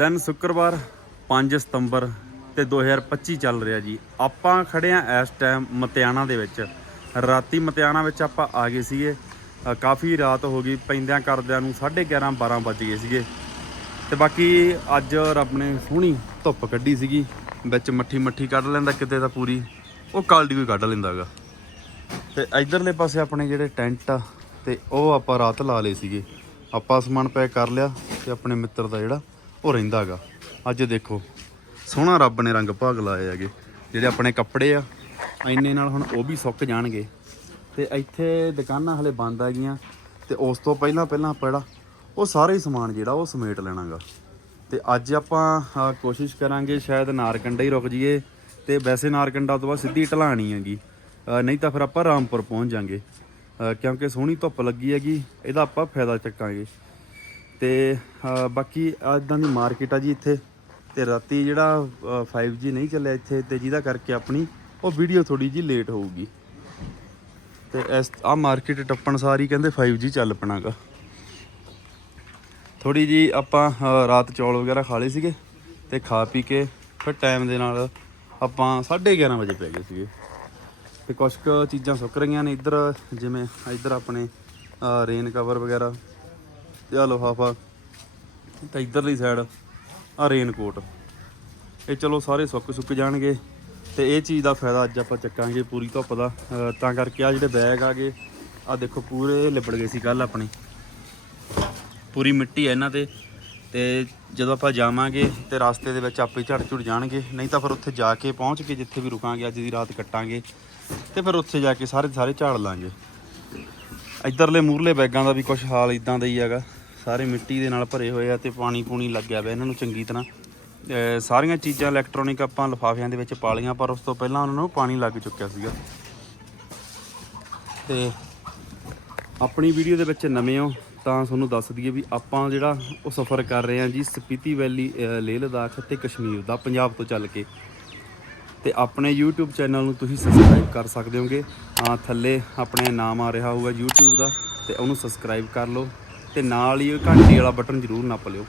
ਦਿਨ ਸ਼ੁੱਕਰਵਾਰ 5 ਸਤੰਬਰ ਤੇ 2025 ਚੱਲ ਰਿਹਾ ਜੀ। ਆਪਾਂ ਖੜੇ ਆ ਇਸ ਟਾਈਮ ਮਤਿਆਣਾ ਦੇ ਵਿੱਚ। ਰਾਤੀ ਮਤਿਆਣਾ ਵਿੱਚ ਆਪਾਂ ਆ ਗਏ ਸੀਗੇ। ਕਾਫੀ ਰਾਤ ਹੋ ਗਈ, ਪੈਂਦਿਆਂ ਕਰਦਿਆਂ ਨੂੰ 11:30 12 ਵੱਜ ਗਏ ਸੀਗੇ। ਤੇ ਬਾਕੀ ਅੱਜ ਰੱਬ ਨੇ ਸੋਹਣੀ ਧੁੱਪ ਕੱਢੀ ਸੀਗੀ। ਵਿੱਚ ਮੱਠੀ ਮੱਠੀ ਕੱਢ ਲੈਂਦਾ ਕਿਤੇ ਤਾਂ ਪੂਰੀ। ਉਹ ਕਾਲਡੀ ਕੋਈ ਕੱਢ ਲੈਂਦਾਗਾ ਤੇ ਇਧਰਲੇ ਪਾਸੇ ਆਪਣੇ ਜਿਹੜੇ ਟੈਂਟ ਆ, ਤੇ ਉਹ ਆਪਾਂ ਰਾਤ ਲਾ ਲਏ ਸੀਗੇ। ਆਪਾਂ ਸਮਾਨ ਪੈਕ ਕਰ ਲਿਆ ਤੇ ਆਪਣੇ ਮਿੱਤਰ ਦਾ ਜਿਹੜਾ ਉਹ ਰਹਿੰਦਾ ਰਹਿੰਦਾਗਾ ਅੱਜ ਦੇਖੋ, ਸੋਹਣਾ ਰੱਬ ਨੇ ਰੰਗ ਭਾਗ ਲਾਏ ਹੈਗੇ। ਜਿਹੜੇ ਆਪਣੇ ਕੱਪੜੇ ਆ ਇੰਨੇ ਨਾਲ ਹੁਣ ਉਹ ਵੀ ਸੁੱਕ ਜਾਣਗੇ। ਤੇ ਇੱਥੇ ਦੁਕਾਨਾਂ ਹਲੇ ਬੰਦ ਹੈਗੀਆਂ। ਤੇ ਉਸ ਤੋਂ ਪਹਿਲਾਂ ਪਹਿਲਾਂ ਆਪਾਂ ਜਿਹੜਾ, ਉਹ ਸਾਰੇ ਹੀ ਸਮਾਨ ਜਿਹੜਾ, ਉਹ ਸਮੇਟ ਲੈਣਾਗਾ। ਤੇ ਅੱਜ ਆਪਾਂ ਕੋਸ਼ਿਸ਼ ਕਰਾਂਗੇ ਸ਼ਾਇਦ ਨਾਰਕੰਡਾ ਹੀ ਰੁਕ ਜਾਈਏ। ਤੇ ਵੈਸੇ ਨਾਰਕੰਡਾ ਤੋਂ ਬਾਅਦ ਸਿੱਧੀ ਢਲਾਣੀ ਹੈਗੀ। ਨਹੀਂ ਤਾਂ ਫਿਰ ਆਪਾਂ ਰਾਮਪੁਰ ਪਹੁੰਚ ਜਾਾਂਗੇ। ਕਿਉਂਕਿ ਸੋਹਣੀ ਧੁੱਪ ਲੱਗੀ ਹੈਗੀ, ਇਹਦਾ ਆਪਾਂ ਫਾਇਦਾ ਚੱਕਾਂਗੇ। ਤੇ ਬਾਕੀ ਇਦਾਂ ਦੀ ਮਾਰਕੀਟ ਆ ਜੀ ਇੱਥੇ। ਤੇ ਰਾਤੀ ਜਿਹੜਾ ਅਹ, 5G ਨਹੀਂ ਚੱਲਿਆ ਇੱਥੇ ਤੇ ਜਿਹਦਾ ਕਰਕੇ ਆਪਣੀ ਉਹ ਵੀਡੀਓ ਥੋੜੀ ਜੀ ਲੇਟ ਹੋਊਗੀ। ਤੇ ਇਸ ਆ ਮਾਰਕੀਟ ਟੱਪਣ ਸਾਰੀ ਕਹਿੰਦੇ 5G ਚੱਲ ਪਣਾਗਾ। ਥੋੜੀ ਜੀ ਆਪਾਂ ਰਾਤ ਚੌਲ ਵਗੈਰਾ ਖਾ ਲਏ ਸੀਗੇ ਤੇ ਖਾ ਪੀ ਕੇ ਫਿਰ ਟਾਈਮ ਦੇ ਨਾਲ ਆਪਾਂ 11:30 ਵਜੇ ਪੈ ਗਏ ਸੀਗੇ। ਤੇ ਕੁਝ ਕੁ ਚੀਜ਼ਾਂ ਸੁੱਕ ਰਹੀਆਂ ਨੇ ਇੱਧਰ ਜਿਵੇਂ ਇੱਧਰ ਆਪਣੇ ਰੇਨ ਕਵਰ ਵਗੈਰਾ। ਆ ਲਿਫਾਫਾ ਤੇ ਇੱਧਰਲੀ ਸਾਈਡ ਆ ਰੇਨਕੋਟ ਇਹ ਚਲੋ ਸਾਰੇ ਸੁੱਕ ਸੁੱਕ ਜਾਣਗੇ। ਤੇ ਇਹ ਚੀਜ਼ ਦਾ ਫਾਇਦਾ ਅੱਜ ਆਪਾਂ ਚੱਕਾਂਗੇ ਪੂਰੀ ਧੁੱਪ ਦਾ। ਤਾਂ ਕਰਕੇ ਆ ਜਿਹੜੇ ਬੈਗ ਆ ਗਏ ਆ ਦੇਖੋ ਪੂਰੇ ਲਿਬੜ ਗਏ ਸੀ ਕੱਲ ਆਪਣੇ। ਪੂਰੀ ਮਿੱਟੀ ਹੈ ਇਹਨਾਂ ਤੇ। ਤੇ ਜਦੋਂ ਆਪਾਂ ਜਾਵਾਂਗੇ ਤੇ ਰਸਤੇ ਦੇ ਵਿੱਚ ਆਪੇ ਝੜ ਝੁੜ ਜਾਣਗੇ। ਨਹੀਂ ਤਾਂ ਫਿਰ ਉੱਥੇ ਜਾ ਕੇ ਪਹੁੰਚ ਕੇ ਜਿੱਥੇ ਵੀ ਰੁਕਾਂਗੇ, ਅੱਜ ਦੀ ਰਾਤ ਕੱਟਾਂਗੇ। ਤੇ ਫਿਰ ਉੱਥੇ ਜਾ ਕੇ ਸਾਰੇ ਸਾਰੇ ਝਾੜ ਲਾਂਗੇ। ਇੱਧਰਲੇ ਮੂਰਲੇ ਬੈਗਾਂ ਦਾ ਵੀ ਕੁਝ ਹਾਲ ਇਦਾਂ ਦਾ ਹੀ ਹੈਗਾ। ਸਾਰੇ ਮਿੱਟੀ ਦੇ ਨਾਲ ਭਰੇ ਹੋਏ ਆ ਤੇ ਪਾਣੀ ਪੂਣੀ ਲੱਗਿਆ ਪਿਆ ਇਹਨਾਂ ਨੂੰ ਚੰਗੀ ਤਰ੍ਹਾਂ। ਸਾਰੀਆਂ ਚੀਜ਼ਾਂ ਇਲੈਕਟ੍ਰੋਨਿਕ ਆਪਾਂ ਲਿਫਾਫਿਆਂ ਦੇ ਵਿੱਚ ਪਾ ਲਈਆਂ, ਪਰ ਉਸ ਤੋਂ ਪਹਿਲਾਂ ਉਹਨਾਂ ਨੂੰ ਪਾਣੀ ਲੱਗ ਚੁੱਕਿਆ ਸੀਗਾ। ਤੇ ਆਪਣੀ ਵੀਡੀਓ ਦੇ ਵਿੱਚ ਨਵੇਂ ਹੋ, ਤਾਂ ਤੁਹਾਨੂੰ ਦੱਸ ਦਈਏ ਵੀ ਆਪਾਂ ਜਿਹੜਾ ਉਹ ਸਫ਼ਰ ਕਰ ਰਹੇ ਹਾਂ ਜੀ, ਸਪੀਤੀ ਵੈਲੀ ਲੇਹ ਲਦਾਖ ਤੇ ਕਸ਼ਮੀਰ ਦਾ, ਪੰਜਾਬ ਤੋਂ ਚੱਲ ਕੇ। ਤੇ ਆਪਣੇ YouTube ਚੈਨਲ ਨੂੰ ਤੁਸੀਂ ਸਬਸਕ੍ਰਾਈਬ ਕਰ ਸਕਦੇ ਹੋਗੇ। ਹਾਂ, ਥੱਲੇ ਆਪਣੇ ਨਾਮ ਆ ਰਿਹਾ ਹੋਊਗਾ YouTube ਦਾ, ਤੇ ਉਹਨੂੰ ਸਬਸਕ੍ਰਾਈਬ ਕਰ ਲਓ। ਤੇ ਨਾਲ ਹੀ ਉਹ ਘੰਟੀ ਵਾਲਾ ਬਟਨ ਜ਼ਰੂਰ ਨੱਪ ਲਿਓ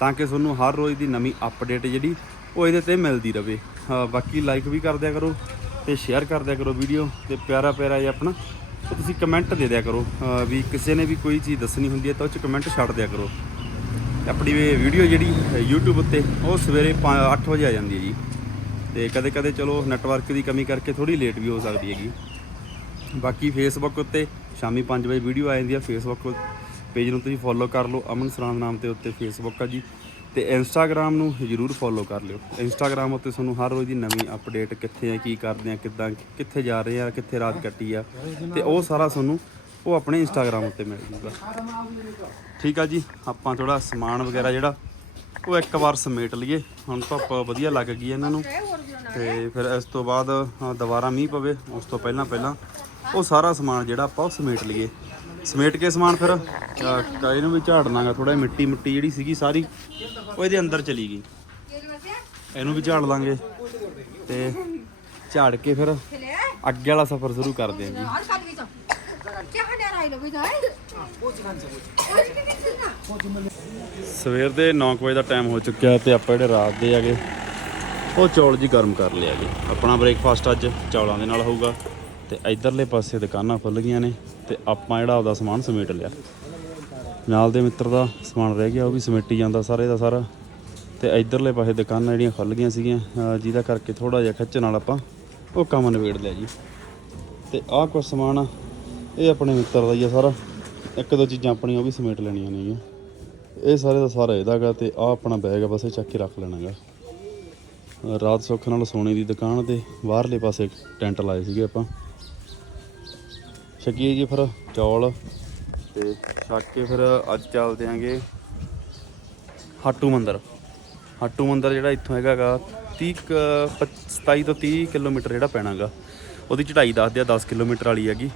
ਤਾਂ ਕਿ ਤੁਹਾਨੂੰ ਹਰ ਰੋਜ਼ ਦੀ ਨਵੀਂ ਅਪਡੇਟ ਜਿਹੜੀ ਉਹ ਇਹਦੇ ਤੇ ਮਿਲਦੀ ਰਵੇ। ਬਾਕੀ ਲਾਈਕ ਵੀ ਕਰ ਦਿਆ ਕਰੋ ਤੇ ਸ਼ੇਅਰ ਕਰ ਦਿਆ ਕਰੋ ਵੀਡੀਓ ਤੇ ਪਿਆਰਾ ਪਿਆਰਾ ਜਿਹਾ ਆਪਣਾ ਉਹ ਤੁਸੀਂ ਕਮੈਂਟ ਦੇ ਦਿਆ ਕਰੋ। ਵੀ ਕਿਸੇ ਨੇ ਵੀ ਕੋਈ ਚੀਜ਼ ਦੱਸਣੀ ਹੁੰਦੀ ਹੈ ਤਾਂ ਉਹ ਚ ਕਮੈਂਟ ਛੱਡ ਦਿਆ ਕਰੋ। ਤੇ ਆਪਣੀ ਵੀਡੀਓ ਜਿਹੜੀ ਹੈ YouTube ਉੱਤੇ, ਉਹ ਸਵੇਰੇ 8 ਵਜੇ ਆ ਜਾਂਦੀ ਹੈ ਜੀ। ਤੇ ਕਦੇ ਕਦੇ ਚਲੋ ਨੈਟਵਰਕ ਦੀ ਕਮੀ ਕਰਕੇ ਥੋੜੀ ਲੇਟ ਵੀ ਹੋ ਸਕਦੀ ਹੈਗੀ। ਬਾਕੀ ਫੇਸਬੁੱਕ ਉੱਤੇ ਸ਼ਾਮੀ 5 ਵਜੇ ਵੀਡੀਓ ਆ ਜਾਂਦੀ ਹੈ ਫੇਸਬੁੱਕ ਪੇਜ ਨੂੰ ਤੁਸੀਂ ਫੋਲੋ ਕਰ ਲਓ, ਅਮਨ ਸਰਾਮ ਨਾਮ ਤੇ ਉੱਤੇ ਫੇਸਬੁੱਕ ਆ ਜੀ, ਤੇ ਇੰਸਟਾਗ੍ਰam ਨੂੰ ਜਰੂਰ ਫੋਲੋ ਕਰ ਲਿਓ। ਇੰਸਟਾਗ੍ਰam ਉੱਤੇ ਤੁਹਾਨੂੰ ਹਰ ਰੋਜ਼ ਦੀ ਨਵੀਂ ਅਪਡੇਟ ਕਿੱਥੇ ਆ, ਕੀ ਕਰਦੇ ਆ, ਕਿੱਦਾਂ, ਕਿੱਥੇ ਜਾ ਰਹੇ ਆ, ਕਿੱਥੇ ਰਾਤ ਕੱਟੀ ਆ, ਤੇ ਉਹ ਸਾਰਾ ਤੁਹਾਨੂੰ ਉਹ ਆਪਣੇ ਇੰਸਟਾਗ੍ਰam ਉੱਤੇ ਮਿਲ ਜੂਗਾ। ਠੀਕ ਆ ਜੀ, ਆਪਾਂ ਥੋੜਾ ਸਮਾਨ ਵਗੈਰਾ ਜਿਹੜਾ, ਉਹ ਇੱਕ ਵਾਰ ਸਮੇਟ ਲਈਏ। ਹੁਣ ਧੁੱਪ ਵਧੀਆ ਲੱਗ ਗਈ ਇਹਨਾਂ ਨੂੰ। ਤੇ ਫਿਰ ਇਸ ਤੋਂ ਬਾਅਦ ਦੁਬਾਰਾ ਮੀਂਹ ਪਵੇ, ਉਸ ਤੋਂ ਪਹਿਲਾਂ ਪਹਿਲਾਂ ਉਹ ਸਾਰਾ ਸਮਾਨ ਜਿਹੜਾ ਆਪਾਂ ਉਹ ਸਮੇਟ ਲਈਏ। ਸਮੇਟ ਕੇ ਸਮਾਨ ਫਿਰ ਕਾਇ ਨੂੰ ਵੀ ਝਾੜਨਾਗਾ ਥੋੜਾ ਮਿੱਟੀ ਮਿੱਟੀ ਜਿਹੜੀ ਸੀਗੀ ਸਾਰੀ, ਉਹ ਇਹਦੇ ਅੰਦਰ ਚਲੀ ਗਈ। ਇਹਨੂੰ ਵੀ ਝਾੜ ਲਾਂਗੇ ਤੇ ਝਾੜ ਕੇ ਫਿਰ ਅੱਗੇ ਵਾਲਾ ਸਫ਼ਰ ਸ਼ੁਰੂ ਕਰਦੇ ਹਾਂ ਜੀ। ਸਵੇਰ ਦੇ 9 ਵਜੇ ਦਾ ਟਾਈਮ ਹੋ ਚੁੱਕਿਆ ਤੇ ਆਪਾਂ ਜਿਹੜੇ ਰਾਤ ਦੇ ਆਗੇ ਉਹ ਚੌਲ ਜੀ ਗਰਮ ਕਰ ਲਿਆ ਜੀ। ਆਪਣਾ ਬ੍ਰੇਕਫਾਸਟ ਅੱਜ ਚੌਲਾਂ ਦੇ ਨਾਲ ਹੋਊਗਾ ਤੇ ਇਧਰਲੇ ਪਾਸੇ ਦੁਕਾਨਾਂ ਖੁੱਲ ਗਈਆਂ ਨੇ। ਤੇ ਆਪਾਂ ਜਿਹੜਾ ਆਪਦਾ ਸਮਾਨ ਸਮੇਟ ਲਿਆ। ਨਾਲ ਦੇ ਮਿੱਤਰ ਦਾ ਸਮਾਨ ਰਹਿ ਗਿਆ, ਉਹ ਵੀ ਸਮੇਟੀ ਜਾਂਦਾ ਸਾਰੇ ਦਾ ਸਾਰਾ। ਤੇ ਇਧਰਲੇ ਪਾਸੇ ਦੁਕਾਨਾਂ ਜਿਹੜੀਆਂ ਖੁੱਲ ਗਈਆਂ ਸੀਗੀਆਂ ਜਿਹਦਾ ਕਰਕੇ ਥੋੜਾ ਜਿਹਾ ਖਿੱਚ ਨਾਲ ਆਪਾਂ ਉਹ ਕੰਮ ਨਿਬੇੜ ਲਿਆ ਜੀ। ਤੇ ਆਹ ਕੁਛ ਸਮਾਨ ਇਹ ਆਪਣੇ ਮਿੱਤਰ ਦਾ ਹੀ ਆ ਸਾਰਾ। ਇੱਕ ਦੋ ਚੀਜ਼ਾਂ ਆਪਣੀਆਂ ਉਹ ਵੀ ਸਮੇਟ ਲੈਣੀਆਂ ਨੇਗੀਆਂ ਇਹ ਸਾਰੇ ਦਾ ਸਾਰਾ ਇਹਦਾਗਾ ਤੇ ਆ ਆਪਣਾ ਬੈਗ ਆ, ਬਸ ਇਹ ਚੱਕ ਕੇ ਰੱਖ ਲੈਣਾਗਾ ਰਾਤ ਸੁੱਖ ਨਾਲ ਸੋਨੇ ਦੀ ਦੁਕਾਨ ਤੇ ਬਾਹਰਲੇ ਪਾਸੇ ਟੈਂਟ ਲਾਏ ਸੀਗੇ ਆਪਾਂ। ਛਕੀਏ ਜੀ ਫਿਰ ਚੌਲ ਤੇ ਛੱਕ ਕੇ ਫਿਰ ਅੱਜ ਚੱਲਦੇ ਆਂਗੇ ਹਾਟੂ ਮੰਦਰ। ਹਾਟੂ ਮੰਦਰ ਜਿਹੜਾ ਇੱਥੋਂ ਹੈਗਾਗਾ 30 ਕੁ- ਪੱਚ- 27 ਤੋਂ 30 ਕਿਲੋਮੀਟਰ ਜਿਹੜਾ ਪੈਣਾਗਾ ਉਹਦੀ ਚੜ੍ਹਾਈ ਦੱਸਦੇ ਆ 10 ਕਿਲੋਮੀਟਰ ਵਾਲੀ ਹੈਗੀ।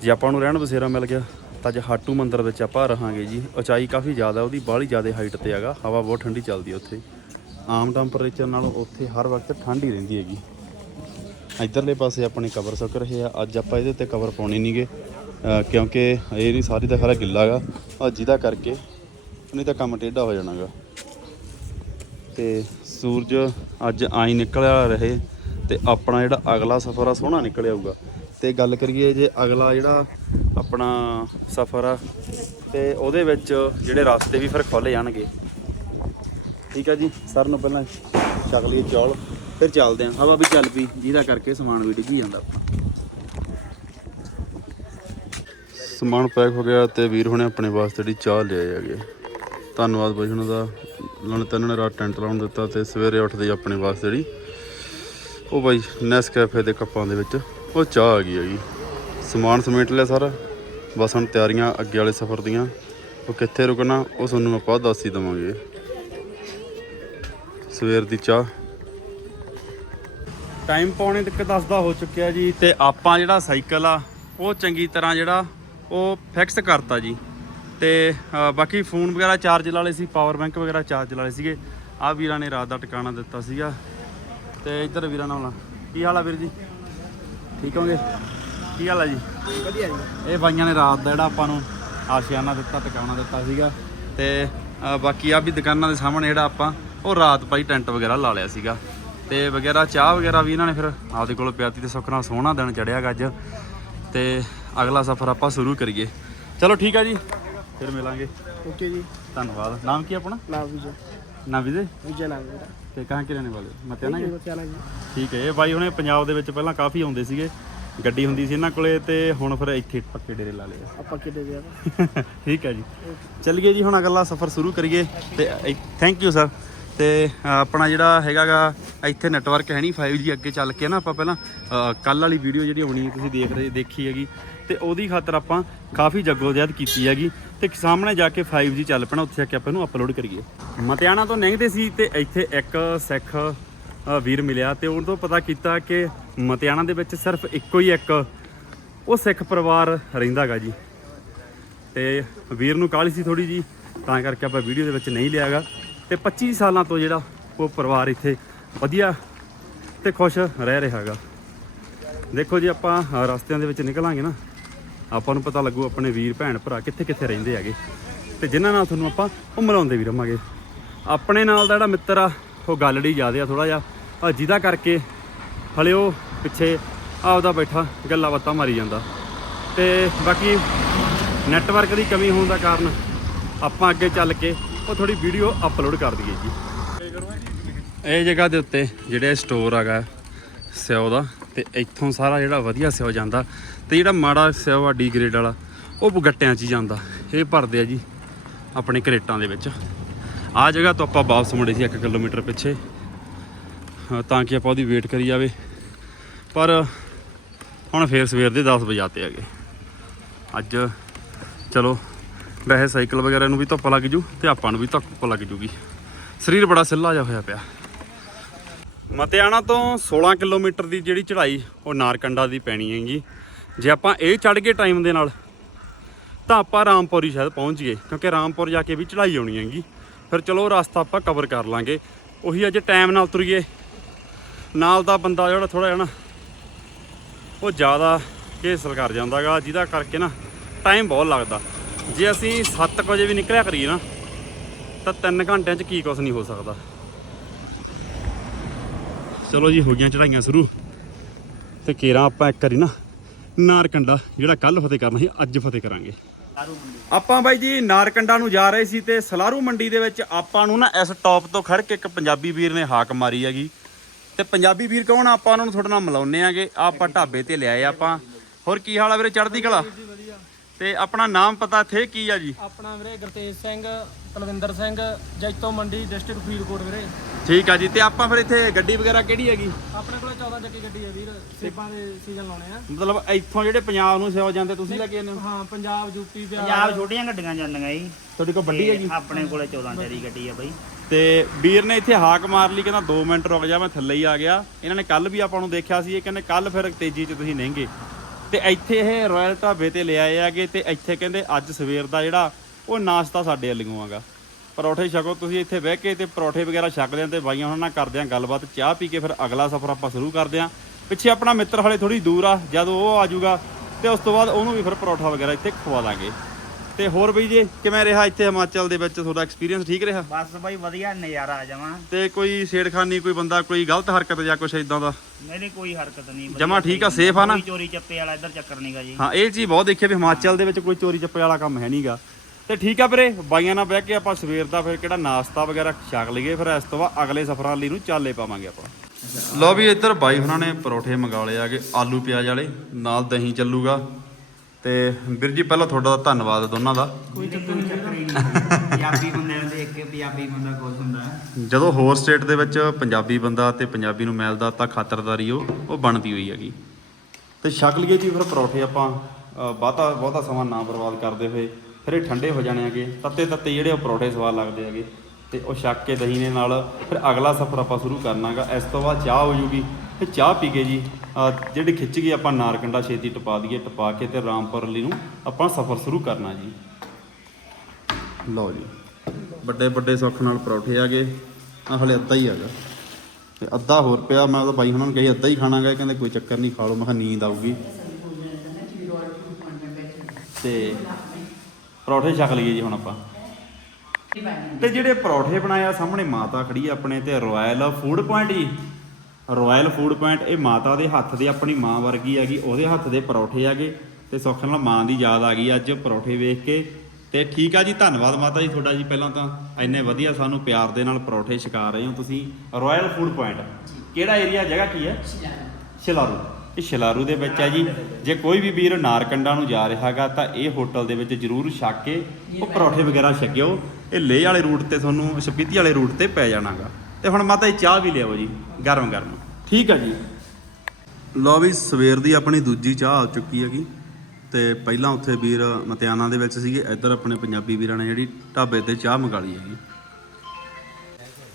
ਜੇ ਆਪਾਂ ਨੂੰ ਰਹਿਣ ਬਸੇਰਾ ਮਿਲ ਗਿਆ, ਤਾਂ ਅੱਜ ਹਾਟੂ ਮੰਦਰ ਵਿੱਚ ਆਪਾਂ ਰਹਾਂਗੇ ਜੀ। ਉਚਾਈ ਕਾਫੀ ਜ਼ਿਆਦਾ, ਉਹਦੀ ਬਾਹਲੀ ਜ਼ਿਆਦਾ ਹਾਈਟ ਤੇ ਹੈਗਾ। ਹਵਾ ਬਹੁਤ ਠੰਡੀ ਚੱਲਦੀ ਉੱਥੇ। ਆਮ ਟੈਂਪਰੇਚਰ ਨਾਲੋਂ ਉੱਥੇ ਹਰ ਵਕਤ ਠੰਡ ਹੀ ਰਹਿੰਦੀ ਹੈਗੀ। ਇਧਰਲੇ ਪਾਸੇ ਆਪਣੇ ਕਵਰ ਸੁੱਕ ਰਹੇ ਆ। ਅੱਜ ਆਪਾਂ ਇਹਦੇ ਉੱਤੇ ਕਵਰ ਪਾਉਣੇ ਨਹੀਂਗੇ ਕਿਉਂਕਿ ਇਹ ਨਹੀਂ ਸਾਰੀ ਦਾ ਖਰਾ ਗਿੱਲਾ ਗਾ। ਆ ਜਿਹਦਾ ਕਰਕੇ ਨਹੀਂ ਤਾਂ ਕੰਮ ਟੇਢਾ ਹੋ ਜਾਣਾਗਾ। ਤੇ ਸੂਰਜ ਅੱਜ ਆਈ ਨਿਕਲਿਆ ਰਹੇ ਤੇ ਆਪਣਾ ਜਿਹੜਾ ਅਗਲਾ ਸਫ਼ਰ ਆ, ਸੋਹਣਾ ਨਿਕਲ ਆਊਗਾ ਤੇ ਗੱਲ ਕਰੀਏ ਜੇ ਅਗਲਾ ਜਿਹੜਾ ਆਪਣਾ ਸਫ਼ਰ ਆ, ਤੇ ਉਹਦੇ ਵਿੱਚ ਜਿਹੜੇ ਰਸਤੇ ਵੀ ਫਿਰ ਖੁੱਲ ਜਾਣਗੇ। ਠੀਕ ਆ ਜੀ? ਸਰ ਨੂੰ ਪਹਿਲਾਂ ਛਕ ਲਈਏ ਚੌਲ। ਫਿਰ ਚੱਲਦੇ ਆਂ। ਹਵਾ ਵੀ ਚੱਲ ਪਈ, ਜਿਹਦਾ ਕਰਕੇ ਸਮਾਨ ਵੀ ਡਿੱਗੀ ਜਾਂਦਾ ਸਮਾਨ ਪੈਕ ਹੋ ਗਿਆ ਤੇ ਵੀਰ ਹੁਣੇ ਆਪਣੇ ਵਾਸਤੇ ਜਿਹੜੀ ਚਾਹ ਲਿਆਏ ਹੈਗੇ। ਧੰਨਵਾਦ ਬਾਈ ਉਹਨਾਂ ਦਾ। ਉਹਨਾਂ ਨੇ ਤਿੰਨ ਰਾਤ ਟੈਂਟ ਲਾਉਣ ਦਿੱਤਾ ਤੇ ਸਵੇਰੇ ਉੱਠਦੇ ਹੀ ਆਪਣੇ ਵਾਸਤੇ ਜਿਹੜੀ ਉਹ ਬਾਈ ਨੈਸ ਕੈਫੇ ਦੇ ਕੱਪਾਂ ਦੇ ਵਿੱਚ ਉਹ ਚਾਹ ਆ ਗਈ ਹੈਗੀ। ਸਮਾਨ ਸਮੇਟ ਲਿਆ ਸਾਰਾ। ਬਸ ਹੁਣ ਤਿਆਰੀਆਂ ਅੱਗੇ ਵਾਲੇ ਸਫ਼ਰ ਦੀਆਂ। ਉਹ ਕਿੱਥੇ ਰੁਕਣਾ, ਉਹ ਤੁਹਾਨੂੰ ਆਪਾਂ ਦੱਸ ਹੀ ਦਵਾਂਗੇ। ਸਵੇਰ ਦੀ ਚਾਹ। ਟਾਈਮ ਪੌਣੇ ਤੱਕ ਦੱਸਦਾ ਹੋ ਚੁੱਕਿਆ ਜੀ ਤੇ ਆਪਾਂ ਜਿਹੜਾ ਸਾਈਕਲ ਆ ਉਹ ਚੰਗੀ ਤਰ੍ਹਾਂ ਜਿਹੜਾ ਉਹ ਫਿਕਸ ਕਰਤਾ ਜੀ। ਤੇ ਬਾਕੀ ਫੋਨ ਵਗੈਰਾ ਚਾਰਜ ਲਾ ਲਏ ਸੀ ਪਾਵਰ ਬੈਂਕ ਵਗੈਰਾ ਚਾਰਜ ਲਾ ਲਏ ਸੀਗੇ। ਆ ਵੀਰਾਂ ਨੇ ਰਾਤ ਦਾ ਟਿਕਾਣਾ ਦਿੱਤਾ ਸੀਗਾ। ਤੇ ਇੱਧਰ ਵੀਰਾਂ ਨਾਲ ਕੀ ਹਾਲ ਆ ਵੀਰ ਜੀ? ਠੀਕ ਹੋਗੇ? ਕੀ ਹਾਲ ਆ ਜੀ? ਵਧੀਆ ਜੀ। ਇਹ ਬਾਈਆਂ ਨੇ ਰਾਤ ਦਾ ਜਿਹੜਾ ਆਪਾਂ ਨੂੰ ਆਸ਼ਿਆਨਾ ਦਿੱਤਾ ਟਿਕਾਣਾ ਦਿੱਤਾ ਸੀਗਾ। ਤੇ ਬਾਕੀ ਆ ਵੀ ਦੁਕਾਨਾਂ ਦੇ ਸਾਹਮਣੇ ਜਿਹੜਾ ਆਪਾਂ ਉਹ ਰਾਤ ਪਾਈ ਟੈਂਟ ਵਗੈਰਾ ਲਾ ਲਿਆ ਸੀਗਾ। ਤੇ ਵਗੈਰਾ ਚਾਹ ਵਗੈਰਾ ਵੀ ਇਹਨਾਂ ਨੇ ਫਿਰ ਆਪਦੇ ਕੋਲ ਪਿਆਤੀ ਤੇ ਸੁੱਖ ਨਾਲ ਸੋਹਣਾ ਦਿਨ ਚੜਿਆ ਅੱਜ। ਤੇ ਅਗਲਾ ਸਫ਼ਰ ਆਪਾਂ ਸ਼ੁਰੂ ਕਰੀਏ। ਚਲੋ ਠੀਕ ਆ ਜੀ ਫਿਰ ਮਿਲਾਂਗੇ। ਓਕੇ ਜੀ। ਧੰਨਵਾਦ। ਨਾਮ ਕੀ ਆਪਣਾ? ਨਾਮ ਵਿਜੇ। ਨਾਮ ਵਿਜੇ ਵਿਜੇ ਨਾਮ ਮੇਰਾ। ਤੇ ਕਹਾਂ ਕੇ ਰਹਿਣੇ ਵਾਲੇ? ਮਤਿਆਣਾ ਜੀ ਜੀ? ਠੀਕ ਹੈ ਇਹ ਬਾਈ ਹੁਣੇ ਪੰਜਾਬ ਦੇ ਵਿੱਚ ਪਹਿਲਾਂ ਕਾਫੀ ਆਉਂਦੇ ਸੀਗੇ ਗੱਡੀ ਹੁੰਦੀ ਸੀ ਇਹਨਾਂ ਕੋਲੇ ਤੇ ਹੁਣ ਫਿਰ ਇੱਥੇ ਪੱਕੇ ਡੇਰੇ ਲਾ ਲਏ ਆ। ਆਪਾਂ ਕਿਤੇ ਗਿਆ ਠੀਕ ਹੈ ਜੀ। ਚੱਲੀਏ ਜੀ ਹੁਣ ਅਗਲਾ ਸਫ਼ਰ ਸ਼ੁਰੂ ਕਰੀਏ। ਤੇ ਥੈਂਕ ਯੂ ਸਰ ਤੇ ਆਪਣਾ ਜਿਹੜਾ ਹੈਗਾਗਾ, ਇੱਥੇ ਨੈਟਵਰਕ ਹੈ ਨਹੀਂ 5G ਅੱਗੇ ਚੱਲ ਕੇ ਨਾ ਆਪਾਂ ਪਹਿਲਾਂ ਕੱਲ ਵਾਲੀ ਵੀਡੀਓ ਜਿਹੜੀ ਆਉਣੀ ਹੈ, ਤੁਸੀਂ ਦੇਖ ਰਹੇ, ਦੇਖੀ ਹੈਗੀ। ਤੇ ਉਹਦੀ ਖਾਤਰ ਆਪਾਂ ਕਾਫੀ ਜੱਗੋਜਹਿਦ ਕੀਤੀ ਹੈਗੀ। ਤੇ ਸਾਹਮਣੇ ਜਾ ਕੇ 5G ਚੱਲ ਪੈਣਾ, ਉੱਥੇ ਜਾ ਕੇ ਆਪਾਂ ਇਹਨੂੰ ਅਪਲੋਡ ਕਰੀਏ। ਮਤਿਆਣਾ ਤੋਂ ਲੰਘਦੇ ਸੀ ਤੇ ਇੱਥੇ ਇੱਕ ਸਿੱਖ ਵੀਰ ਮਿਲਿਆ ਤੇ ਉਹਨਾਂ ਤੋਂ ਪਤਾ ਕੀਤਾ ਕਿ ਮਤਿਆਣਾ ਦੇ ਵਿੱਚ ਸਿਰਫ ਇੱਕੋ ਹੀ ਇੱਕ, ਉਹ ਸਿੱਖ ਪਰਿਵਾਰ ਰਹਿੰਦਾਗਾ ਜੀ। ਤੇ ਵੀਰ ਨੂੰ ਕਾਹਲੀ ਸੀ ਥੋੜੀ ਜੀ, ਤਾਂ ਕਰਕੇ ਆਪਾਂ ਵੀਡੀਓ ਦੇ ਵਿੱਚ ਨਹੀਂ ਲਿਆਗਾ। ਤੇ 25 ਸਾਲਾਂ ਤੋਂ ਜਿਹੜਾ ਉਹ ਪਰਿਵਾਰ ਇੱਥੇ ਵਧੀਆ ਤੇ ਖੁਸ਼ ਰਹਿ ਰਿਹਾ ਹੈਗਾ। ਦੇਖੋ ਜੀ, ਆਪਾਂ ਰਸਤਿਆਂ ਦੇ ਵਿੱਚ ਨਿਕਲਾਂਗੇ ਨਾ, ਆਪਾਂ ਨੂੰ ਪਤਾ ਲੱਗੂ ਆਪਣੇ ਵੀਰ, ਭੈਣ, ਭਰਾ ਕਿੱਥੇ ਕਿੱਥੇ ਰਹਿੰਦੇ ਹੈਗੇ। ਤੇ ਜਿਨ੍ਹਾਂ ਨਾਲ ਤੁਹਾਨੂੰ ਆਪਾਂ ਉਹ ਮਿਲਾਉਂਦੇ ਵੀ ਰਵਾਂਗੇ। ਆਪਣੇ ਨਾਲ ਦਾ ਜਿਹੜਾ ਮਿੱਤਰ ਆ, ਉਹ ਗੱਲੜੀ ਜ਼ਿਆਦੇ ਆ ਥੋੜਾ ਜਿਹਾ ਜਿਹਦਾ ਕਰਕੇ ਹਲੇ ਉਹ ਪਿੱਛੇ ਆਪਦਾ ਬੈਠਾ, ਗੱਲਾਂ ਬਾਤਾਂ ਮਾਰੀ ਜਾਂਦਾ। ਤੇ ਬਾਕੀ ਨੈਟਵਰਕ ਦੀ ਕਮੀ ਹੋਣ ਦਾ ਕਾਰਨ ਆਪਾਂ ਅੱਗੇ ਚੱਲ ਕੇ ਉਹ ਥੋੜੀ ਵੀਡੀਓ ਅਪਲੋਡ ਕਰ ਦਈਏ ਜੀ। ਇਹ ਜਗ੍ਹਾ ਦੇ ਉੱਤੇ ਜਿਹੜੇ ਸਟੋਰ ਹੈਗਾ, ਸਿਓ ਦਾ, ਤੇ ਇੱਥੋਂ ਸਾਰਾ ਜਿਹੜਾ ਵਧੀਆ ਸਿਓ ਜਾਂਦਾ, ਤੇ ਜਿਹੜਾ ਮਾੜਾ ਸਿਓ ਆ ਡੀ ਗ੍ਰੇਡ ਵਾਲਾ, ਉਹ ਗੱਟਿਆਂ 'ਚ ਹੀ ਜਾਂਦਾ। ਇਹ ਭਰਦੇ ਆ ਜੀ ਆਪਣੇ ਕਰੇਟਾਂ ਦੇ ਵਿੱਚ। ਆ ਜਗ੍ਹਾ ਤੋਂ ਆਪਾਂ ਵਾਪਸ ਮੁੜੇ ਸੀ 1 ਕਿਲੋਮੀਟਰ ਪਿੱਛੇ। ਤਾਂ ਕਿ ਆਪਾਂ ਉਹਦੀ ਵੇਟ ਕਰੀ ਜਾਵੇ। ਪਰ ਹੁਣ ਫੇਰ ਸਵੇਰ ਦੇ 10 ਵਜੇ ਆਤੇ ਹੈਗੇ। ਅੱਜ ਚਲੋ ਵੈਸੇ ਸਾਈਕਲ ਵਗੈਰਾ ਨੂੰ ਵੀ ਧੁੱਪ ਲੱਗ ਜੂ ਤੇ ਆਪਾਂ ਨੂੰ ਵੀ ਧੁੱਪ ਲੱਗ ਜੂਗੀ। ਸਰੀਰ ਬੜਾ ਸਿੱਲਾ ਜਿਹਾ ਹੋਇਆ ਪਿਆ। ਮਤਿਆਣਾ ਤੋਂ 16 ਕਿਲੋਮੀਟਰ ਦੀ ਜਿਹੜੀ ਚੜ੍ਹਾਈ, ਉਹ ਨਾਰਕੰਡਾ ਦੀ ਪੈਣੀ ਹੈਗੀ। ਜੇ ਆਪਾਂ ਇਹ ਚੜ੍ਹ ਗਏ ਟਾਈਮ ਦੇ ਨਾਲ, ਤਾਂ ਆਪਾਂ ਰਾਮਪੁਰ ਹੀ ਸ਼ਾਇਦ ਪਹੁੰਚ ਗਏ, ਕਿਉਂਕਿ ਰਾਮਪੁਰ ਜਾ ਕੇ ਵੀ ਚੜ੍ਹਾਈ ਆਉਣੀ ਹੈਗੀ। ਫਿਰ ਚਲੋ ਰਸਤਾ ਆਪਾਂ ਕਵਰ ਕਰ ਲਾਂਗੇ। ਉਹੀ ਅੱਜ ਟਾਈਮ ਨਾਲ ਤੁਰੀਏ। ਨਾਲ ਦਾ ਬੰਦਾ ਜਿਹੜਾ ਥੋੜਾ ਜਿਹਾ ਨਾ, ਉਹ ਜ਼ਿਆਦਾ ਘੇਸਲ ਕਰ ਜਾਂਦਾਗਾ, ਜਿਹਦਾ ਕਰਕੇ ਨਾ ਟਾਈਮ ਬਹੁਤ ਲੱਗਦਾ। ਜੇ ਅਸੀਂ 7 ਵਜੇ ਵੀ ਨਿਕਲਿਆ ਕਰੀਏ ਨਾ, ਤਾਂ 3 ਘੰਟਿਆਂ 'ਚ ਕੀ ਕੁਛ ਨਹੀਂ ਹੋ ਸਕਦਾ। ਚਲੋ ਜੀ, ਹੋ ਗਈਆਂ ਚੜਾਈਆਂ ਸ਼ੁਰੂ। ਤੇ ਕੇਰਾ ਆਪਾਂ ਇੱਕ ਵਾਰੀ ਨਾ, ਨਾਰਕੰਡਾ, ਜਿਹੜਾ ਕੱਲ ਫਤਿਹ ਕਰਨਾ ਸੀ, ਅੱਜ ਫਤਿਹ ਕਰਾਂਗੇ। ਆਪਾਂ ਬਾਈ ਜੀ, ਨਾਰਕੰਡਾ ਨੂੰ ਜਾ ਰਹੇ ਸੀ ਤੇ ਸਲਾਰੂ ਮੰਡੀ ਦੇ ਵਿੱਚ ਆਪਾਂ ਨੂੰ ਨਾ ਇਸ ਟੌਪ ਤੋਂ ਖੜ ਕੇ ਇੱਕ ਪੰਜਾਬੀ ਵੀਰ ਨੇ ਹਾਕ ਮਾਰੀ ਹੈਗੀ। ਤੇ ਪੰਜਾਬੀ ਵੀਰ ਕੌਣ ਆ? ਆਪਾਂ ਉਹਨਾਂ ਨੂੰ ਤੁਹਾਡੇ ਨਾਲ ਮਿਲਾਉਂਦੇ ਆਂਗੇ। ਆਪਾਂ ਢਾਬੇ ਤੇ ਲਿਆਏ ਆਪਾਂ। ਹੋਰ ਕੀ ਹਾਲ ਆ ਵੀਰੇ, ਚੜ੍ਹਦੀ ਕਲਾ? ਤੇ ਆਪਣਾ ਨਾਮ ਪਤਾ ਇੱਥੇ ਕੀ ਆ ਜੀ? ਆਪਣਾ ਵੀਰੇ ਗੁਰਤੇਜ ਸਿੰਘ ਕੁਲਵਿੰਦਰ ਸਿੰਘ ਜੈਤੋ ਮੰਡੀ ਡਿਸਟ੍ਰਿਕਟ ਫਰੀਦਕੋਟ ਵੀਰੇ। ਠੀਕ ਆ ਜੀ ਤੇ ਆਪਾਂ ਫਿਰ ਇੱਥੇ ਗੱਡੀ ਵਗੈਰਾ ਕਿਹੜੀ ਹੈਗੀ? ਆਪਣੇ ਕੋਲੇ 14 ਚੱਕੀ ਗੱਡੀ ਹੈ ਵੀਰ ਸੇਬਾਂ ਦੇ ਸੀਜ਼ਨ ਲਾਉਣੇ ਆ। ਮਤਲਬ ਇੱਥੋਂ ਜਿਹੜੇ ਪੰਜਾਬ ਨੂੰ ਸੇਵਾ ਜਾਂਦੇ ਤੁਸੀਂ ਲੈ ਕੇ ਆਨੇ ਹੋ? ਹਾਂ ਪੰਜਾਬ ਯੂਪੀ ਬਿਹਾਰ। ਪੰਜਾਬ ਛੋਟੀਆਂ ਗੱਡੀਆਂ ਜਾਂਦੀਆਂ ਜੀ। ਤੁਹਾਡੇ ਕੋਲ ਵੱਡੀ ਹੈਗੀ? ਆਪਣੇ ਕੋਲੇ 14 ਚਰੀ ਗੱਡੀ ਆ ਬਈ। ਤੇ ਵੀਰ ਨੇ ਇੱਥੇ ਹਾਕ ਮਾਰ ਲਈ ਕਹਿੰਦਾ 2 ਮਿੰਟ ਰੁਕ ਜਾ ਮੈਂ ਥੱਲੇ ਹੀ ਆ ਗਿਆ। ਇਹਨਾਂ ਨੇ ਕੱਲ ਵੀ ਆਪਾਂ ਨੂੰ ਦੇਖਿਆ ਸੀ ਇਹ ਕਹਿੰਦੇ ਕੱਲ ਫਿਰ ਤੇਜ਼ੀ 'ਚ ਤੁਸੀਂ ਲਹਿੰਗੇ ਤੇ ਇੱਥੇ ਇਹ ਰਾਇਲ ਢਾਬੇ ਤੇ ਲੈ ਆਏ ਆਗੇ ਤੇ ਇੱਥੇ ਕਹਿੰਦੇ ਅੱਜ ਸਵੇਰ ਦਾ ਜਿਹੜਾ ਉਹ ਨਾਸ਼ਤਾ ਸਾਡੇ ਵੱਲੋਂ ਆਗਾ। ਪਰੌਠੇ ਛਕੋ, ਤੁਸੀਂ ਇੱਥੇ ਬਹਿ ਕੇ ਤੇ ਪਰੌਠੇ ਵਗੈਰਾ ਛਕਦੇ ਆਂ ਤੇ ਬਾਈਆਂ ਉਹਨਾਂ ਨਾਲ ਕਰਦੇ ਆਂ ਗੱਲਬਾਤ, ਚਾਹ ਪੀ ਕੇ ਫਿਰ ਅਗਲਾ ਸਫ਼ਰ ਆਪਾਂ ਸ਼ੁਰੂ ਕਰਦੇ ਆਂ ਪਿੱਛੇ ਆਪਣਾ ਮਿੱਤਰ ਹਲੇ ਥੋੜੀ ਦੂਰ ਆ, ਜਦੋਂ ਉਹ ਆ ਜਾਊਗਾ ਤੇ ਉਸ ਤੋਂ ਬਾਅਦ ਉਹਨੂੰ ਵੀ ਫਿਰ ਪਰੌਠਾ ਵਗੈਰਾ ਇੱਥੇ ਖਵਾ ਦਾਂਗੇ। ਤੇ ਹੋਰ ਬਈ ਜੀ ਕਿਵੇਂ ਰਿਹਾ ਇੱਥੇ ਹਿਮਾਚਲ ਦੇ ਵਿੱਚ? ਤੁਹਾਡਾ ਐਕਸਪੀਰੀਅੰਸ ਠੀਕ ਰਿਹਾ? ਬਸ ਬਾਈ ਵਧੀਆ ਨਜ਼ਾਰਾ ਆ ਜਾਵਾਂ। ਤੇ ਕੋਈ ਛੇੜਖਾਨੀ ਕੋਈ ਬੰਦਾ ਕੋਈ ਗਲਤ ਹਰਕਤ ਜਾਂ ਕੁਛ ਇਦਾਂ ਦਾ? ਨਹੀਂ ਨਹੀਂ ਕੋਈ ਹਰਕਤ ਨਹੀਂ ਵਧੀਆ ਜਮਾਂ ਠੀਕ ਆ, safe ਆ ਨਾ? ਕੋਈ ਚੋਰੀ ਚੱਪੇ ਵਾਲਾ ਇੱਧਰ ਚੱਕਰ ਨਹੀਂਗਾ ਜੀ। ਹਾਂ ਇਹ ਚੀਜ਼ ਬਹੁਤ ਦੇਖਿਆ ਵੀ ਹਿਮਾਚਲ ਦੇ ਵਿੱਚ ਕੋਈ ਚੋਰੀ ਚੱਪੇ ਵਾਲਾ ਕੰਮ ਹੈ ਨਹੀਂਗਾ ਤੇ ਠੀਕ ਆ ਵੀਰੇ ਬਾਈਆਂ ਨਾਲ ਬਹਿ ਕੇ ਆਪਾਂ ਸਵੇਰ ਦਾ ਫਿਰ ਕਿਹੜਾ ਨਾਸ਼ਤਾ ਵਗੈਰਾ ਛਕ ਲਈਏ ਫਿਰ ਇਸ ਤੋਂ ਬਾਅਦ ਅਗਲੇ ਸਫ਼ਰਾਂ ਲਈ ਨੂੰ ਚਾਲੇ ਪਾਵਾਂਗੇ ਆਪਾਂ। ਲੋ ਵੀ ਇੱਧਰ ਬਾਈ ਹੁਣਾਂ ਨੇ ਪਰੌਠੇ ਮੰਗਾ ਲਏ ਆਗੇ ਆਲੂ ਪਿਆਜ਼ ਵਾਲੇ ਨਾਲ ਦਹੀਂ ਚੱਲੂਗਾ। ਤੇ ਵੀਰ ਜੀ ਪਹਿਲਾਂ ਤੁਹਾਡਾ ਧੰਨਵਾਦ ਦੋਨਾਂ ਦਾ। ਕੋਈ ਚੱਕਰ ਨਹੀਂ ਪੰਜਾਬੀ ਬੰਦੇ ਨੂੰ ਦੇਖ ਕੇ ਪੰਜਾਬੀ ਬੰਦਾ ਖੁਸ਼ ਹੁੰਦਾ ਜਦੋਂ ਹੋਰ ਸਟੇਟ ਦੇ ਵਿੱਚ ਪੰਜਾਬੀ ਬੰਦਾ ਤੇ ਪੰਜਾਬੀ ਨੂੰ ਮਿਲਦਾ ਤਾਂ ਖਾਤਰਦਾਰੀ ਉਹ ਉਹ ਬਣਦੀ ਹੋਈ ਹੈਗੀ। ਤੇ ਛਕ ਲਈਏ ਜੀ? ਫਿਰ ਪਰੌਠੇ ਆਪਾਂ ਬਹੁਤਾ ਬਹੁਤਾ ਸਮਾਂ ਨਾ ਬਰਬਾਦ ਕਰਦੇ ਹੋਏ ਫਿਰ ਇਹ ਠੰਡੇ ਹੋ ਜਾਣੇ ਹੈਗੇ। ਤੱਤੇ ਤੱਤੇ ਜਿਹੜੇ ਉਹ ਪਰੌਠੇ ਸਵਾਦ ਲੱਗਦੇ ਹੈਗੇ। ਤੇ ਉਹ ਛਕ ਕੇ ਦਹੀਂ ਦੇ ਨਾਲ ਫਿਰ ਅਗਲਾ ਸਫ਼ਰ ਆਪਾਂ ਸ਼ੁਰੂ ਕਰਨਾਗਾ ਇਸ ਤੋਂ ਬਾਅਦ ਚਾਹ ਹੋ ਜੂਗੀ। ਤੇ ਚਾਹ ਪੀ ਕੇ ਜੀ ਅ, ਜਿਹੜੀ ਖਿੱਚ ਗਈ ਆਪਾਂ ਨਾਰਕੰਡਾ ਛੇਤੀ ਟਪਾ ਦਈਏ ਟਪਾ ਕੇ ਤੇ ਰਾਮਪੁਰਲੀ ਨੂੰ ਆਪਾਂ ਸਫ਼ਰ ਸ਼ੁਰੂ ਕਰਨਾ ਜੀ। ਲਓ ਜੀ ਵੱਡੇ ਵੱਡੇ ਸੁੱਖ ਨਾਲ ਪਰੌਠੇ ਆ ਗਏ। ਆ ਹਲੇ ਅੱਧਾ ਹੀ ਹੈਗਾ ਤੇ ਅੱਧਾ ਹੋਰ ਪਿਆ ਮੈਂ ਤਾਂ ਬਾਈ ਹੁਣਾਂ ਨੂੰ ਕਹੀ ਅੱਧਾ ਹੀ ਖਾਣਾਗਾ ਕਹਿੰਦੇ ਕੋਈ ਚੱਕਰ ਨਹੀਂ ਖਾ ਲਓ। ਮੈਂ ਕਿਹਾ ਨੀਂਦ ਆਊਗੀ। ਤੇ ਪਰੌਠੇ ਛਕ ਲਈਏ ਜੀ ਹੁਣ ਆਪਾਂ। ਤੇ ਜਿਹੜੇ ਪਰੌਠੇ ਬਣਾਏ ਸਾਹਮਣੇ ਮਾਤਾ ਖੜੀ ਆਪਣੇ ਤੇ ਰਾਇਲ ਫੂਡ ਪੁਆਇੰਟ ਜੀ। ਰਾਇਲ ਫੂਡ ਪੁਆਇੰਟ ਇਹ ਮਾਤਾ ਦੇ ਹੱਥ ਦੇ ਆਪਣੀ ਮਾਂ ਵਰਗੀ ਹੈਗੀ ਉਹਦੇ ਹੱਥ ਦੇ ਪਰੌਠੇ ਹੈਗੇ ਤੇ ਸੁੱਖ ਨਾਲ ਮਾਂ ਦੀ ਯਾਦ ਆ ਗਈ ਅੱਜ ਪਰੌਠੇ ਵੇਖ ਕੇ। ਤੇ ਠੀਕ ਆ ਜੀ ਧੰਨਵਾਦ ਮਾਤਾ ਜੀ ਤੁਹਾਡਾ ਜੀ ਪਹਿਲਾਂ ਤਾਂ ਇੰਨੇ ਵਧੀਆ ਸਾਨੂੰ ਪਿਆਰ ਦੇ ਨਾਲ ਪਰੌਠੇ ਛਕਾ ਰਹੇ ਹੋ ਤੁਸੀਂ। ਰਾਇਲ ਫੂਡ ਪੁਆਇੰਟ ਕਿਹੜਾ ਏਰੀਆ ਜਗ੍ਹਾ ਕੀ ਹੈ? ਸ਼ਿਲਾਰੂ। ਇਹ ਸ਼ਿਲਾਰੂ ਦੇ ਵਿੱਚ ਹੈ ਜੀ ਜੇ ਕੋਈ ਵੀ ਵੀਰ ਨਾਰਕੰਡਾ ਨੂੰ ਜਾ ਰਿਹਾਗਾ ਤਾਂ ਇਹ ਹੋਟਲ ਦੇ ਵਿੱਚ ਜ਼ਰੂਰ ਛਕ ਕੇ ਉਹ ਪਰੌਠੇ ਵਗੈਰਾ ਛਕਿਓ। ਇਹ ਲੇਹ ਵਾਲੇ ਰੂਟ ਤੇ ਤੁਹਾਨੂੰ ਸਪੀਤੀ ਵਾਲੇ ਰੂਟ ਤੇ ਪੈ ਜਾਣਾਗਾ। ਤੇ ਹੁਣ ਮਾਤਾ ਜੀ ਚਾਹ ਵੀ ਲਿਆਓ ਜੀ ਗਰਮ ਗਰਮ। ਠੀਕ ਹੈ ਜੀ। ਲਓ ਵੀ ਸਵੇਰ ਦੀ ਆਪਣੀ ਦੂਜੀ ਚਾਹ ਆ ਚੁੱਕੀ ਹੈਗੀ। ਤੇ ਪਹਿਲਾਂ ਉੱਥੇ ਵੀਰ ਮਤਿਆਨਾ ਦੇ ਵਿੱਚ ਸੀਗੇ ਇੱਧਰ ਆਪਣੇ ਪੰਜਾਬੀ ਵੀਰਾਂ ਨੇ ਜਿਹੜੀ ਢਾਬੇ ਤੇ ਚਾਹ ਮੰਗਾ ਲਈ ਹੈਗੀ।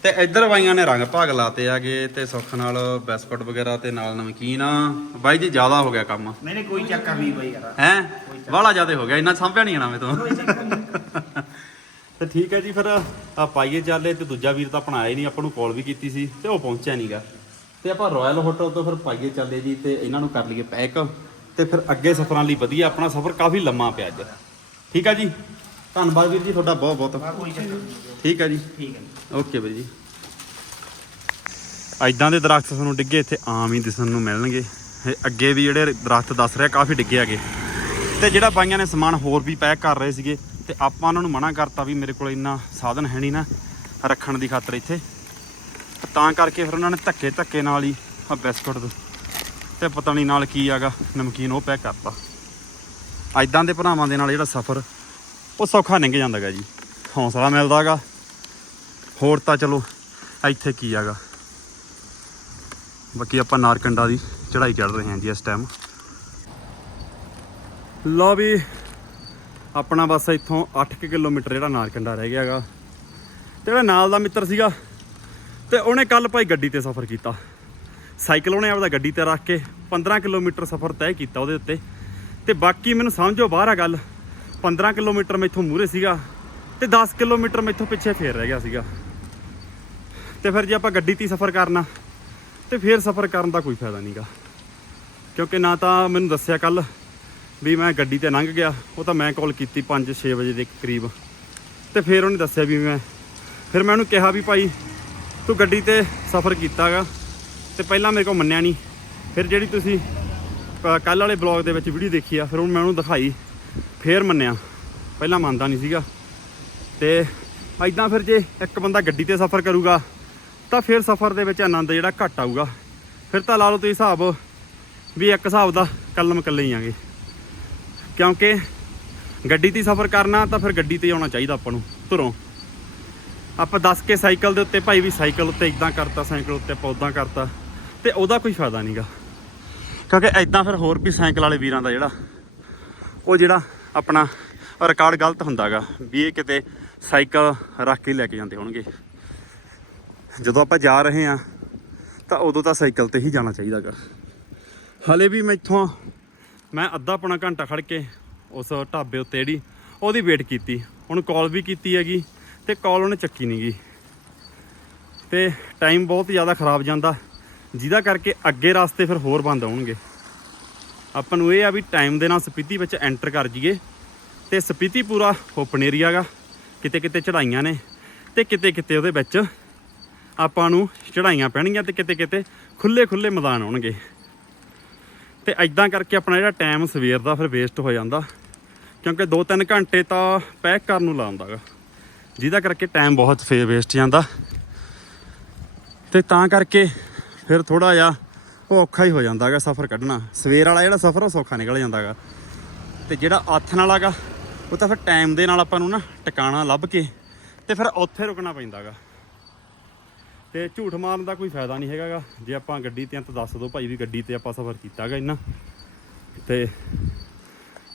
ਤੇ ਇੱਧਰ ਬਾਈਆਂ ਨੇ ਰੰਗ ਭਾਗ ਲਾਤੇ ਆਗੇ ਤੇ ਸੁੱਖ ਨਾਲ ਬਿਸਕੁਟ ਵਗੈਰਾ ਤੇ ਨਾਲ ਨਮਕੀਨ ਬਾਈ ਜੀ ਜ਼ਿਆਦਾ ਹੋ ਗਿਆ ਕੰਮ। ਨਹੀਂ ਨਹੀਂ ਕੋਈ ਚੱਕਰ ਨਹੀਂ ਬਾਈ ਯਾਰ। ਹੈ? ਬਾਹਲਾ ਜ਼ਿਆਦਾ ਹੋ ਗਿਆ ਇੰਨਾ ਸੰਭਿਆ ਨਹੀਂ ਆਣਾ ਮੈਂ ਤੋਂ। ਤੇ ਠੀਕ ਹੈ ਜੀ ਫਿਰ ਆ ਪਾਈਏ ਚਾਲੇ ਤੇ ਦੂਜਾ ਵੀਰ ਤਾਂ ਆਪਣਾ ਆਇਆ ਨਹੀਂ ਆਪਾਂ ਨੂੰ ਕਾਲ ਵੀ ਕੀਤੀ ਸੀ ਤੇ ਉਹ ਪਹੁੰਚਿਆ ਨਹੀਂਗਾ ਤੇ ਆਪਾਂ ਰਾਇਲ ਹੋਟਲ ਤੋਂ ਫਿਰ ਪਾਈਏ ਚਾਲੇ ਜੀ ਤੇ ਇਹਨਾਂ ਨੂੰ ਕਰ ਲਈਏ ਪੈਕ ਤੇ ਫਿਰ ਅੱਗੇ ਸਫ਼ਰਾਂ ਲਈ ਵਧੀਆ ਆਪਣਾ ਸਫ਼ਰ ਕਾਫੀ ਲੰਮਾ ਪਿਆ ਅੱਜ। ਠੀਕ ਹੈ ਜੀ? ਧੰਨਵਾਦ ਵੀਰ ਜੀ ਤੁਹਾਡਾ ਬਹੁਤ ਬਹੁਤ। ਠੀਕ ਹੈ ਜੀ? ਠੀਕ ਹੈ। ਓਕੇ ਵੀਰ ਜੀ। ਐਦਾਂ ਦੇ ਦਰਖਤ ਤੁਹਾਨੂੰ ਡਿੱਗੇ ਇੱਥੇ ਆਮ ਹੀ ਦਿਸਣ ਨੂੰ ਮਿਲਣਗੇ। ਅੱਗੇ ਵੀ ਜਿਹੜੇ ਦਰਖਤ ਦੱਸ ਰਿਹਾ ਕਾਫੀ ਡਿੱਗੇ ਹੈਗੇ। ਤੇ ਜਿਹੜਾ ਬਾਈਆਂ ਨੇ ਸਮਾਨ ਹੋਰ ਵੀ ਪੈਕ ਕਰ ਰਹੇ ਸੀਗੇ ਤੇ ਆਪਾਂ ਉਹਨਾਂ ਨੂੰ ਮਨਾ ਕਰਤਾ ਵੀ ਮੇਰੇ ਕੋਲ ਇੰਨਾ ਸਾਧਨ ਹੈ ਨਹੀਂ ਨਾ ਰੱਖਣ ਦੀ ਖਾਤਰ ਇੱਥੇ। ਤਾਂ ਕਰਕੇ ਫਿਰ ਉਹਨਾਂ ਨੇ ਧੱਕੇ ਧੱਕੇ ਨਾਲ ਹੀ ਆ ਬਿਸਕੁਟ ਤੇ ਪਤਾ ਨਹੀਂ ਨਾਲ ਕੀ ਹੈਗਾ, ਨਮਕੀਨ ਉਹ ਪੈਕ ਕਰਤਾ। ਐਦਾਂ ਦੇ ਭਰਾਵਾਂ ਦੇ ਨਾਲ ਜਿਹੜਾ ਸਫ਼ਰ, ਉਹ ਸੌਖਾ ਲੰਘ ਜਾਂਦਾਗਾ ਜੀ। ਹੌਸਲਾ ਮਿਲਦਾਗਾ ਹੋਰ ਤਾਂ ਚਲੋ, ਇੱਥੇ ਕੀ ਹੈਗਾ। ਬਾਕੀ ਆਪਾਂ ਨਾਰਕੰਡਾ ਦੀ ਚੜ੍ਹਾਈ ਚੜ੍ਹ ਰਹੇ ਹਾਂ ਜੀ ਇਸ ਟਾਈਮ ਲਓ ਵੀ ਆਪਣਾ ਬਸ ਇੱਥੋਂ 8 ਕਿਲੋਮੀਟਰ ਜਿਹੜਾ ਨਾਲਕੰਡਾ ਰਹਿ ਗਿਆ ਹੈਗਾ ਤੇ ਜਿਹੜਾ ਨਾਲ ਦਾ ਮਿੱਤਰ ਸੀਗਾ, ਤੇ ਉਹਨੇ ਕੱਲ ਭਾਈ ਗੱਡੀ ਤੇ ਸਫ਼ਰ ਕੀਤਾ। ਸਾਈਕਲ ਉਹਨੇ ਆਪਦਾ ਗੱਡੀ ਤੇ ਰੱਖ ਕੇ 15 ਕਿਲੋਮੀਟਰ ਸਫ਼ਰ ਤੈਅ ਕੀਤਾ ਉਹਦੇ ਉੱਤੇ। ਤੇ ਬਾਕੀ ਮੈਨੂੰ ਸਮਝੋ ਬਾਹਰ ਆ ਗੱਲ 15 ਕਿਲੋਮੀਟਰ ਮੈਥੋਂ ਮੂਰੇ ਸੀਗਾ ਤੇ 10 ਕਿਲੋਮੀਟਰ ਮੈਥੋਂ ਪਿੱਛੇ ਫੇਰ ਰਹਿ ਗਿਆ ਸੀਗਾ। ਤੇ ਫਿਰ ਜੇ ਆਪਾਂ ਗੱਡੀ ਤੇ ਸਫ਼ਰ ਕਰਨਾ, ਤੇ ਫਿਰ ਸਫ਼ਰ ਕਰਨ ਦਾ ਕੋਈ ਫਾਇਦਾ ਨਹੀਂਗਾ ਕਿਉਂਕਿ ਨਾ ਤਾਂ ਮੈਨੂੰ ਦੱਸਿਆ ਕੱਲ ਵੀ ਮੈਂ ਗੱਡੀ ਤੇ ਲੰਘ ਗਿਆ, ਉਹ ਤਾਂ ਮੈਂ ਕਾਲ ਕੀਤੀ 5-6 ਵਜੇ ਦੇ ਕਰੀਬ। ਤੇ ਫਿਰ ਉਹਨੇ ਦੱਸਿਆ ਵੀ ਮੈਂ, ਫਿਰ ਮੈਂ ਉਹਨੂੰ ਕਿਹਾ ਵੀ ਭਾਈ, ਤੂੰ ਗੱਡੀ ਤੇ ਸਫ਼ਰ ਕੀਤਾਗਾ ਤੇ ਪਹਿਲਾਂ ਮੇਰੇ ਕੋਲ ਮੰਨਿਆ ਨਹੀਂ। ਫਿਰ ਜਿਹੜੀ ਤੁਸੀਂ ਕੱਲ ਵਾਲੇ ਬਲੌਗ ਦੇ ਵਿੱਚ ਵੀਡੀਓ ਦੇਖੀ ਆ, ਫਿਰ ਉਹ ਮੈਂ ਉਹਨੂੰ ਦਿਖਾਈ, ਫੇਰ ਮੰਨਿਆ। ਪਹਿਲਾਂ ਮੰਨਦਾ ਨਹੀਂ ਸੀਗਾ। ਤੇ ਐਦਾਂ ਫਿਰ ਜੇ ਇੱਕ ਬੰਦਾ ਗੱਡੀ ਤੇ ਸਫ਼ਰ ਕਰੂਗਾ, ਤਾਂ ਫਿਰ ਸਫ਼ਰ ਦੇ ਵਿੱਚ ਆਨੰਦ ਜਿਹੜਾ ਘੱਟ ਆਊਗਾ। ਫਿਰ ਤਾਂ ਲਾ ਲਓ ਤੁਸੀਂ ਹਿਸਾਬ ਵੀ ਇੱਕ ਹਿਸਾਬ ਦਾ ਕਲਮ ਇਕੱਲੇ ਹੀ ਆਂਗੇ। ਕਿਉਂਕਿ ਗੱਡੀ ਤੇ ਸਫ਼ਰ ਕਰਨਾ ਤਾਂ ਫਿਰ ਗੱਡੀ ਤੇ ਆਉਣਾ ਚਾਹੀਦਾ ਆਪਾਂ ਨੂੰ, ਧੁਰੋਂ। ਆਪਾਂ ਦੱਸ ਕੇ ਸਾਈਕਲ ਦੇ ਉੱਤੇ, ਭਾਈ ਵੀ ਸਾਈਕਲ ਉੱਤੇ ਇਦਾਂ ਕਰਤਾ, ਸਾਈਕਲ ਉੱਤੇ ਆਪਾਂ ਉਦਾਂ ਕਰਤਾ, ਤੇ ਉਹਦਾ ਕੋਈ ਫਾਇਦਾ ਨਹੀਂਗਾ ਕਿਉਂਕਿ ਐਦਾਂ ਫਿਰ ਹੋਰ ਵੀ ਸਾਈਕਲ ਵਾਲੇ ਵੀਰਾਂ ਦਾ ਜਿਹੜਾ, ਉਹ ਜਿਹੜਾ ਆਪਣਾ ਰਿਕਾਰਡ ਗਲਤ ਹੁੰਦਾਗਾ ਵੀ ਇਹ ਕਿਤੇ ਸਾਈਕਲ ਰੱਖ ਕੇ ਲੈ ਕੇ ਜਾਂਦੇ ਹੋਣਗੇ। ਜਦੋਂ ਆਪਾਂ ਜਾ ਰਹੇ ਆ ਤਾਂ ਉਦੋਂ ਤਾਂ ਸਾਈਕਲ ਤੇ ਹੀ ਜਾਣਾ ਚਾਹੀਦਾਗਾ ਹਲੇ ਵੀ ਮੈਥੋਂ ਮੈਂ ਅੱਧਾ ਪੌਣਾ ਘੰਟਾ ਖੜ ਕੇ ਉਸ ਢਾਬੇ ਉੱਤੇ ਜਿਹੜੀ ਉਹਦੀ ਵੇਟ ਕੀਤੀ। ਹੁਣ ਕਾਲ ਵੀ ਕੀਤੀ ਹੈਗੀ ਤੇ ਕਾਲ ਉਹਨੇ ਚੱਕੀ ਨਹੀਂ ਗਈ ਤੇ ਟਾਈਮ ਬਹੁਤ ਜ਼ਿਆਦਾ ਖਰਾਬ ਜਾਂਦਾ। ਜਿਹਦਾ ਕਰਕੇ ਅੱਗੇ ਰਸਤੇ ਫਿਰ ਹੋਰ ਬੰਦ ਆਉਣਗੇ ਆਪਾਂ ਨੂੰ ਇਹ ਆ ਵੀ ਟਾਈਮ ਦੇ ਨਾਲ ਸਪੀਤੀ ਵਿੱਚ ਐਂਟਰ ਕਰ ਜਾਈਏ। ਤੇ ਸਪੀਤੀ ਪੂਰਾ ਓਪਨ ਏਰੀਆ ਗਾ ਕਿਤੇ ਕਿਤੇ ਚੜਾਈਆਂ ਨੇ ਤੇ ਕਿਤੇ ਕਿਤੇ ਉਹਦੇ ਵਿੱਚ ਆਪਾਂ ਨੂੰ ਚੜਾਈਆਂ ਪੈਣਗੀਆਂ ਤੇ ਕਿਤੇ ਕਿਤੇ ਖੁੱਲੇ ਖੁੱਲੇ ਮੈਦਾਨ ਆਉਣਗੇ ਤੇ ਐਦਾਂ ਕਰਕੇ ਆਪਣਾ ਜਿਹੜਾ ਟਾਈਮ ਸਵੇਰ ਦਾ ਫਿਰ ਵੇਸਟ ਹੋ ਜਾਂਦਾ। ਕਿਉਂਕਿ 2-3 ਘੰਟੇ ਤਾਂ ਪੈਕ ਕਰਨ ਨੂੰ ਲਾਉਂਦਾ ਗਾ। ਜਿਹਦਾ ਕਰਕੇ ਟਾਈਮ ਬਹੁਤ ਫੇਰ ਵੇਸਟ ਜਾਂਦਾ। ਤੇ ਤਾਂ ਕਰਕੇ ਫਿਰ ਥੋੜਾ ਜਿਹਾ ਉਹ ਔਖਾ ਹੀ ਹੋ ਜਾਂਦਾ ਗਾ ਸਫ਼ਰ ਕੱਢਣਾ। ਸਵੇਰ ਵਾਲਾ ਜਿਹੜਾ ਸਫ਼ਰ ਉਹ ਸੌਖਾ ਨਿਕਲ ਜਾਂਦਾ ਗਾ। ਤੇ ਜਿਹੜਾ ਆਥਣ ਵਾਲਾ ਗਾ, ਉਹ ਤਾਂ ਫਿਰ ਟਾਈਮ ਦੇ ਨਾਲ ਆਪਾਂ ਨੂੰ ਨਾ ਟਿਕਾਣਾ ਲੱਭ ਕੇ ਤੇ ਫਿਰ ਉੱਥੇ ਰੁਕਣਾ ਪੈਂਦਾ ਗਾ। ਤੇ ਝੂਠ ਮਾਰਨ ਦਾ ਕੋਈ ਫਾਇਦਾ ਨਹੀਂ ਹੈਗਾ ਗਾ ਜੇ ਆਪਾਂ ਗੱਡੀ ਤੇ ਤਾਂ ਦੱਸ ਦਿਓ ਭਾਈ ਵੀ ਗੱਡੀ ਤੇ ਆਪਾਂ ਸਫ਼ਰ ਕੀਤਾ ਗਾ ਇੰਨਾ। ਤੇ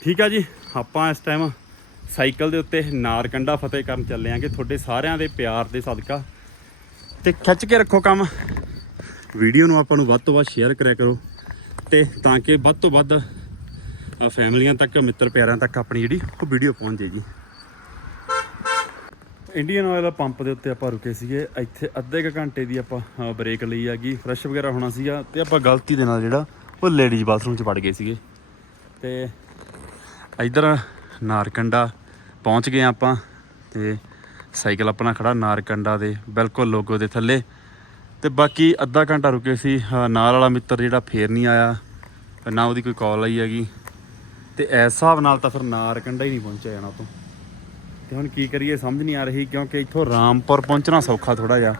ਠੀਕ ਆ ਜੀ, ਆਪਾਂ ਇਸ ਟਾਈਮ ਸਾਈਕਲ ਦੇ ਉੱਤੇ ਨਾਰਕੰਡਾ ਫਤਿਹ ਕਰਨ ਚੱਲੇ ਆਂਗੇ। ਤੁਹਾਡੇ ਸਾਰਿਆਂ ਦੇ ਪਿਆਰ ਦੇ ਸਦਕਾ। ਤੇ ਖਿੱਚ ਕੇ ਰੱਖੋ ਕੰਮ। ਵੀਡੀਓ ਨੂੰ ਆਪਾਂ ਨੂੰ ਵੱਧ ਤੋਂ ਵੱਧ ਸ਼ੇਅਰ ਕਰਿਆ ਕਰੋ। ਤੇ ਤਾਂ ਕਿ ਵੱਧ ਤੋਂ ਵੱਧ ਫੈਮਲੀਆਂ ਤੱਕ ਮਿੱਤਰ ਪਿਆਰਿਆਂ ਤੱਕ ਆਪਣੀ ਜਿਹੜੀ ਉਹ ਵੀਡੀਓ ਪਹੁੰਚ ਜੇ ਜੀ। ਇੰਡੀਅਨ ਆਇਲ ਪੰਪ ਦੇ ਉੱਤੇ ਆਪਾਂ ਰੁਕੇ ਸੀਗੇ। ਇੱਥੇ ਅੱਧੇ ਕੁ ਘੰਟੇ ਦੀ ਆਪਾਂ ਬ੍ਰੇਕ ਲਈ ਹੈਗੀ। ਫਰੈਸ਼ ਵਗੈਰਾ ਹੋਣਾ ਸੀਗਾ ਤੇ ਆਪਾਂ ਗਲਤੀ ਦੇ ਨਾਲ ਜਿਹੜਾ ਉਹ ਲੇਡੀਜ਼ ਬਾਥਰੂਮ 'ਚ ਵੜ ਗਏ ਸੀਗੇ। ਤੇ ਇਧਰ ਨਾਰਕੰਡਾ ਪਹੁੰਚ ਗਏ ਆਪਾਂ ਤੇ ਸਾਈਕਲ ਆਪਣਾ ਖੜਾ ਨਾਰਕੰਡਾ ਦੇ ਬਿਲਕੁਲ ਲੋਗੋ ਦੇ ਥੱਲੇ। ਤੇ ਬਾਕੀ ਅੱਧਾ ਘੰਟਾ ਰੁਕੇ ਸੀ। ਨਾਲ ਵਾਲਾ ਮਿੱਤਰ ਜਿਹੜਾ ਫੇਰ ਨਹੀਂ ਆਇਆ। ਨਾ ਉਹਦੀ ਕੋਈ ਕਾਲ ਆਈ ਹੈਗੀ। ਤੇ ਇਸ ਹਿਸਾਬ ਨਾਲ ਤਾਂ ਫਿਰ ਨਾਰਕੰਡਾ ਹੀ ਨਹੀਂ ਪਹੁੰਚਿਆ ਜਾਣਾ ਤੋਂ ਤੇ ਹੁਣ ਕੀ ਕਰੀਏ ਸਮਝ ਨਹੀਂ ਆ ਰਹੀ ਕਿਉਂਕਿ ਇੱਥੋਂ ਰਾਮਪੁਰ ਪਹੁੰਚਣਾ ਸੌਖਾ ਥੋੜਾ ਜਿਹਾ।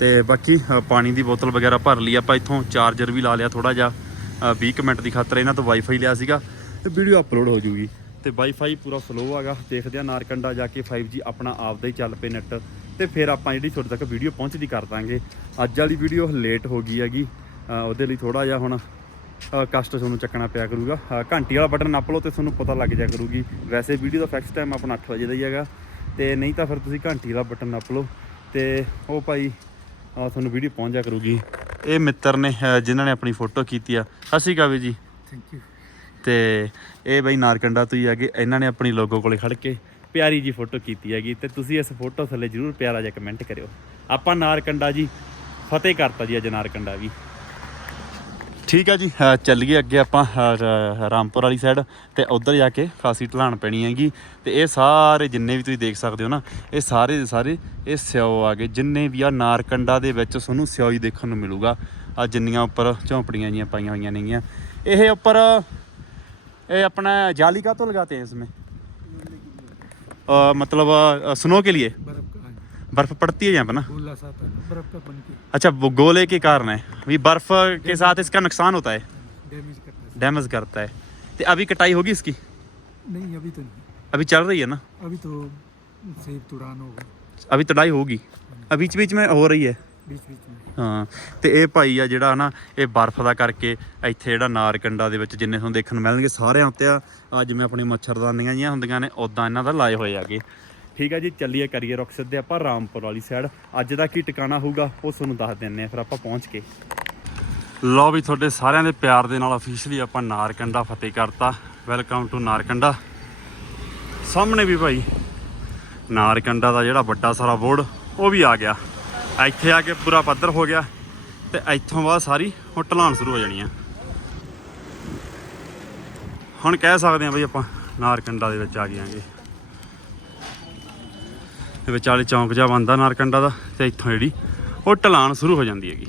ਤੇ ਬਾਕੀ ਪਾਣੀ ਦੀ ਬੋਤਲ ਵਗੈਰਾ ਭਰ ਲਈ ਆਪਾਂ ਇੱਥੋਂ ਚਾਰਜਰ ਵੀ ਲਾ ਲਿਆ ਥੋੜਾ ਜਿਹਾ। ਅ, 20 ਕੁ ਮਿੰਟ ਦੀ ਖਾਤਰ ਇਹਨਾਂ ਤੋਂ ਵਾਈਫਾਈ ਲਿਆ ਸੀਗਾ ਤੇ ਵੀਡੀਓ ਅਪਲੋਡ ਹੋ ਜੂਗੀ। ਤੇ ਵਾਈਫਾਈ ਪੂਰਾ ਸਲੋ ਹੈਗਾ ਦੇਖਦੇ ਆ ਨਾਰਕੰਡਾ ਜਾ ਕੇ 5G ਆਪਣਾ ਆਪਦਾ ਹੀ ਚੱਲ ਪਏ ਨੈਟ ਤੇ ਫਿਰ ਆਪਾਂ ਜਿਹੜੀ ਤੁਹਾਡੇ ਤੱਕ ਵੀਡੀਓ ਪਹੁੰਚਦੀ ਕਰ ਦਾਂਗੇ। ਅੱਜ ਵਾਲੀ ਵੀਡੀਓ ਲੇਟ ਹੋ ਗਈ ਹੈਗੀ ਉਹਦੇ ਲਈ ਥੋੜਾ ਜਿਹਾ ਹੁਣ ਕਸ਼ਟ ਤੁਹਾਨੂੰ ਚੱਕਣਾ ਪਿਆ ਕਰੂਗਾ। ਘੰਟੀ ਵਾਲਾ ਬਟਨ ਨੱਪ ਲਓ ਤੇ ਤੁਹਾਨੂੰ ਪਤਾ ਲੱਗ ਜਾ ਕਰੂਗੀ। ਵੈਸੇ ਵੀਡੀਓ ਦਾ ਫਿਕਸ ਟਾਈਮ ਆਪਣਾ 8 ਵਜੇ ਦਾ ਹੀ ਹੈਗਾ। ਤੇ ਨਹੀਂ ਤਾਂ ਫਿਰ ਤੁਸੀਂ ਘੰਟੀ ਵਾਲਾ ਬਟਨ ਨੱਪ ਲਓ। ਤੇ ਉਹ ਭਾਈ ਤੁਹਾਨੂੰ ਵੀਡੀਓ ਪਹੁੰਚ ਜਾ ਕਰੂਗੀ। ਇਹ ਮਿੱਤਰ ਨੇ ਜਿਨ੍ਹਾਂ ਨੇ ਆਪਣੀ ਫੋਟੋ ਕੀਤੀ ਆ। ਅਕਾਲ ਵੀਰ ਜੀ। ਥੈਂਕ ਯੂ ਤੇ ਇਹ ਬਈ ਨਾਰਕੰਡਾ ਤੋਂ ਹੀ ਹੈਗੇ ਇਹਨਾਂ ਨੇ ਆਪਣੀ ਲੋਗੋ ਕੋਲੇ ਖੜ ਕੇ ਪਿਆਰੀ ਜੀ ਫੋਟੋ ਕੀਤੀ ਹੈਗੀ। ਤੇ ਤੁਸੀਂ ਇਸ ਫੋਟੋ ਥੱਲੇ ਜਰੂਰ ਪਿਆਰਾ ਜਿਹਾ ਕਮੈਂਟ ਕਰਿਓ। ਆਪਾਂ ਨਾਰਕੰਡਾ ਜੀ ਫਤਿਹ ਕਰਤਾ ਜੀ ਅੱਜ ਨਾਰਕੰਡਾ ਵੀ। ਠੀਕ ਆ ਜੀ ਚੱਲੀਏ ਅੱਗੇ ਆਪਾਂ ਰਾਮਪੁਰ ਵਾਲੀ ਸਾਈਡ ਤੇ ਉਧਰ ਜਾ ਕੇ ਖਾਸੀ ਢਲਾਣ ਪੈਣੀ ਹੈਗੀ ਤੇ ਇਹ ਸਾਰੇ ਜਿੰਨੇ ਵੀ ਤੁਸੀਂ ਦੇਖ ਸਕਦੇ ਹੋ ਨਾ, ਇਹ ਸਾਰੇ ਦੇ ਸਾਰੇ ਇਹ ਸਿਓ ਆ ਗਏ। ਜਿੰਨੇ ਵੀ ਆ ਨਾਰਕੰਡਾ ਦੇ ਵਿੱਚ ਤੁਹਾਨੂੰ ਸਿਓ ਹੀ ਦੇਖਣ ਨੂੰ ਮਿਲੂਗਾ। ਆ ਜਿੰਨੀਆਂ ਉੱਪਰ ਝੌਂਪੜੀਆਂ ਜੀਆਂ ਪਾਈਆਂ ਹੋਈਆਂ ਨੇਗੀਆਂ। ਇਹ ਉੱਪਰ, ਇਹ ਆਪਣਾ ਜਾਲੀ ਕਾ ਤੋਂ ਲਗਾਤੇ ਇਸ ਇਸਮੇ ਮਤਲਬ ਸਨੋ ਕੇ ਲਈ बर्फ का बर्फ पड़ती है यहाँ पे ना गोला सा आता है ना, बर्फ का बन के अच्छा वो गोले के कारण है अभी बर्फ के साथ इसका नुकसान होता है डैमेज करता है डैमेज करता है तो अभी कटाई होगी इसकी नहीं अभी तो नहीं अभी चल रही है ना अभी तो सेब तुड़ान होगा अभी तड़ाई होगी अभी बीच बीच में हो रही है बीच बीच में ਹਾਂ ਤੇ ਇਹ ਭਾਈ ਆ ਜਿਹੜਾ ਨਾ ਇਹ ਬਰਫ਼ ਦਾ ਕਰਕੇ ਇੱਥੇ ਜਿਹੜਾ ਨਾਰਕੰਡਾ ਦੇ ਵਿੱਚ ਜਿੰਨੇ ਤੁਹਾਨੂੰ ਦੇਖਣ ਨੂੰ ਮਿਲਣਗੇ ਸਾਰਿਆਂ ਉੱਤੇ ਆ ਆਹ ਜਿਵੇਂ ਆਪਣੀ ਮੱਛਰਦਾਨੀਆਂ ਜੀਆਂ ਹੁੰਦੀਆਂ ਨੇ ਉਦਾਂ ਇਹਨਾਂ ਦਾ ਲਾਏ ਹੋਏ ਆਗੇ ਠੀਕ ਆ ਜੀ, ਚੱਲੀਏ ਕਰੀਏ ਰੁਕ ਸਿੱਧੇ ਆਪਾਂ ਰਾਮਪੁਰ ਵਾਲੀ ਸਾਈਡ ਅੱਜ ਦਾ ਕੀ ਟਿਕਾਣਾ ਹੋਊਗਾ, ਉਹ ਤੁਹਾਨੂੰ ਦੱਸ ਦਿੰਨੇ ਆ, ਫਿਰ ਆਪਾਂ ਪਹੁੰਚ ਕੇ। ਲਓ ਵੀ ਤੁਹਾਡੇ ਸਾਰਿਆਂ ਦੇ ਪਿਆਰ ਦੇ ਨਾਲ ਅਫੀਸ਼ੀਅਲੀ ਆਪਾਂ ਨਾਰਕੰਡਾ ਫਤਿਹ ਕਰਤਾ ਵੈਲਕਮ ਟੂ ਨਾਰਕੰਡਾ। ਸਾਹਮਣੇ ਵੀ ਭਾਈ, ਨਾਰਕੰਡਾ ਦਾ ਜਿਹੜਾ ਵੱਡਾ ਸਾਰਾ ਬੋਰਡ, ਉਹ ਵੀ ਆ ਗਿਆ। ਇੱਥੇ ਆ ਕੇ ਪੂਰਾ ਪੱਧਰ ਹੋ ਗਿਆ ਤੇ ਇੱਥੋਂ ਬਾਅਦ ਸਾਰੀ ਉਹ ਢਲਾਣ ਸ਼ੁਰੂ ਹੋ ਜਾਣੀ ਆ। ਹੁਣ ਕਹਿ ਸਕਦੇ ਆ ਬਈ ਆਪਾਂ, ਨਾਰਕੰਡਾ ਦੇ ਵਿੱਚ ਆ ਗਏ ਆਂਗੇ। ਤੇ ਵਿਚਾਲੇ ਚੌਂਕ ਜਾ ਬੰਦਾ ਨਾਰਕੰਡਾ ਦਾ ਤੇ ਇੱਥੋਂ ਜਿਹੜੀ ਉਹ ਢਲਾਣ ਸ਼ੁਰੂ ਹੋ ਜਾਂਦੀ ਹੈਗੀ।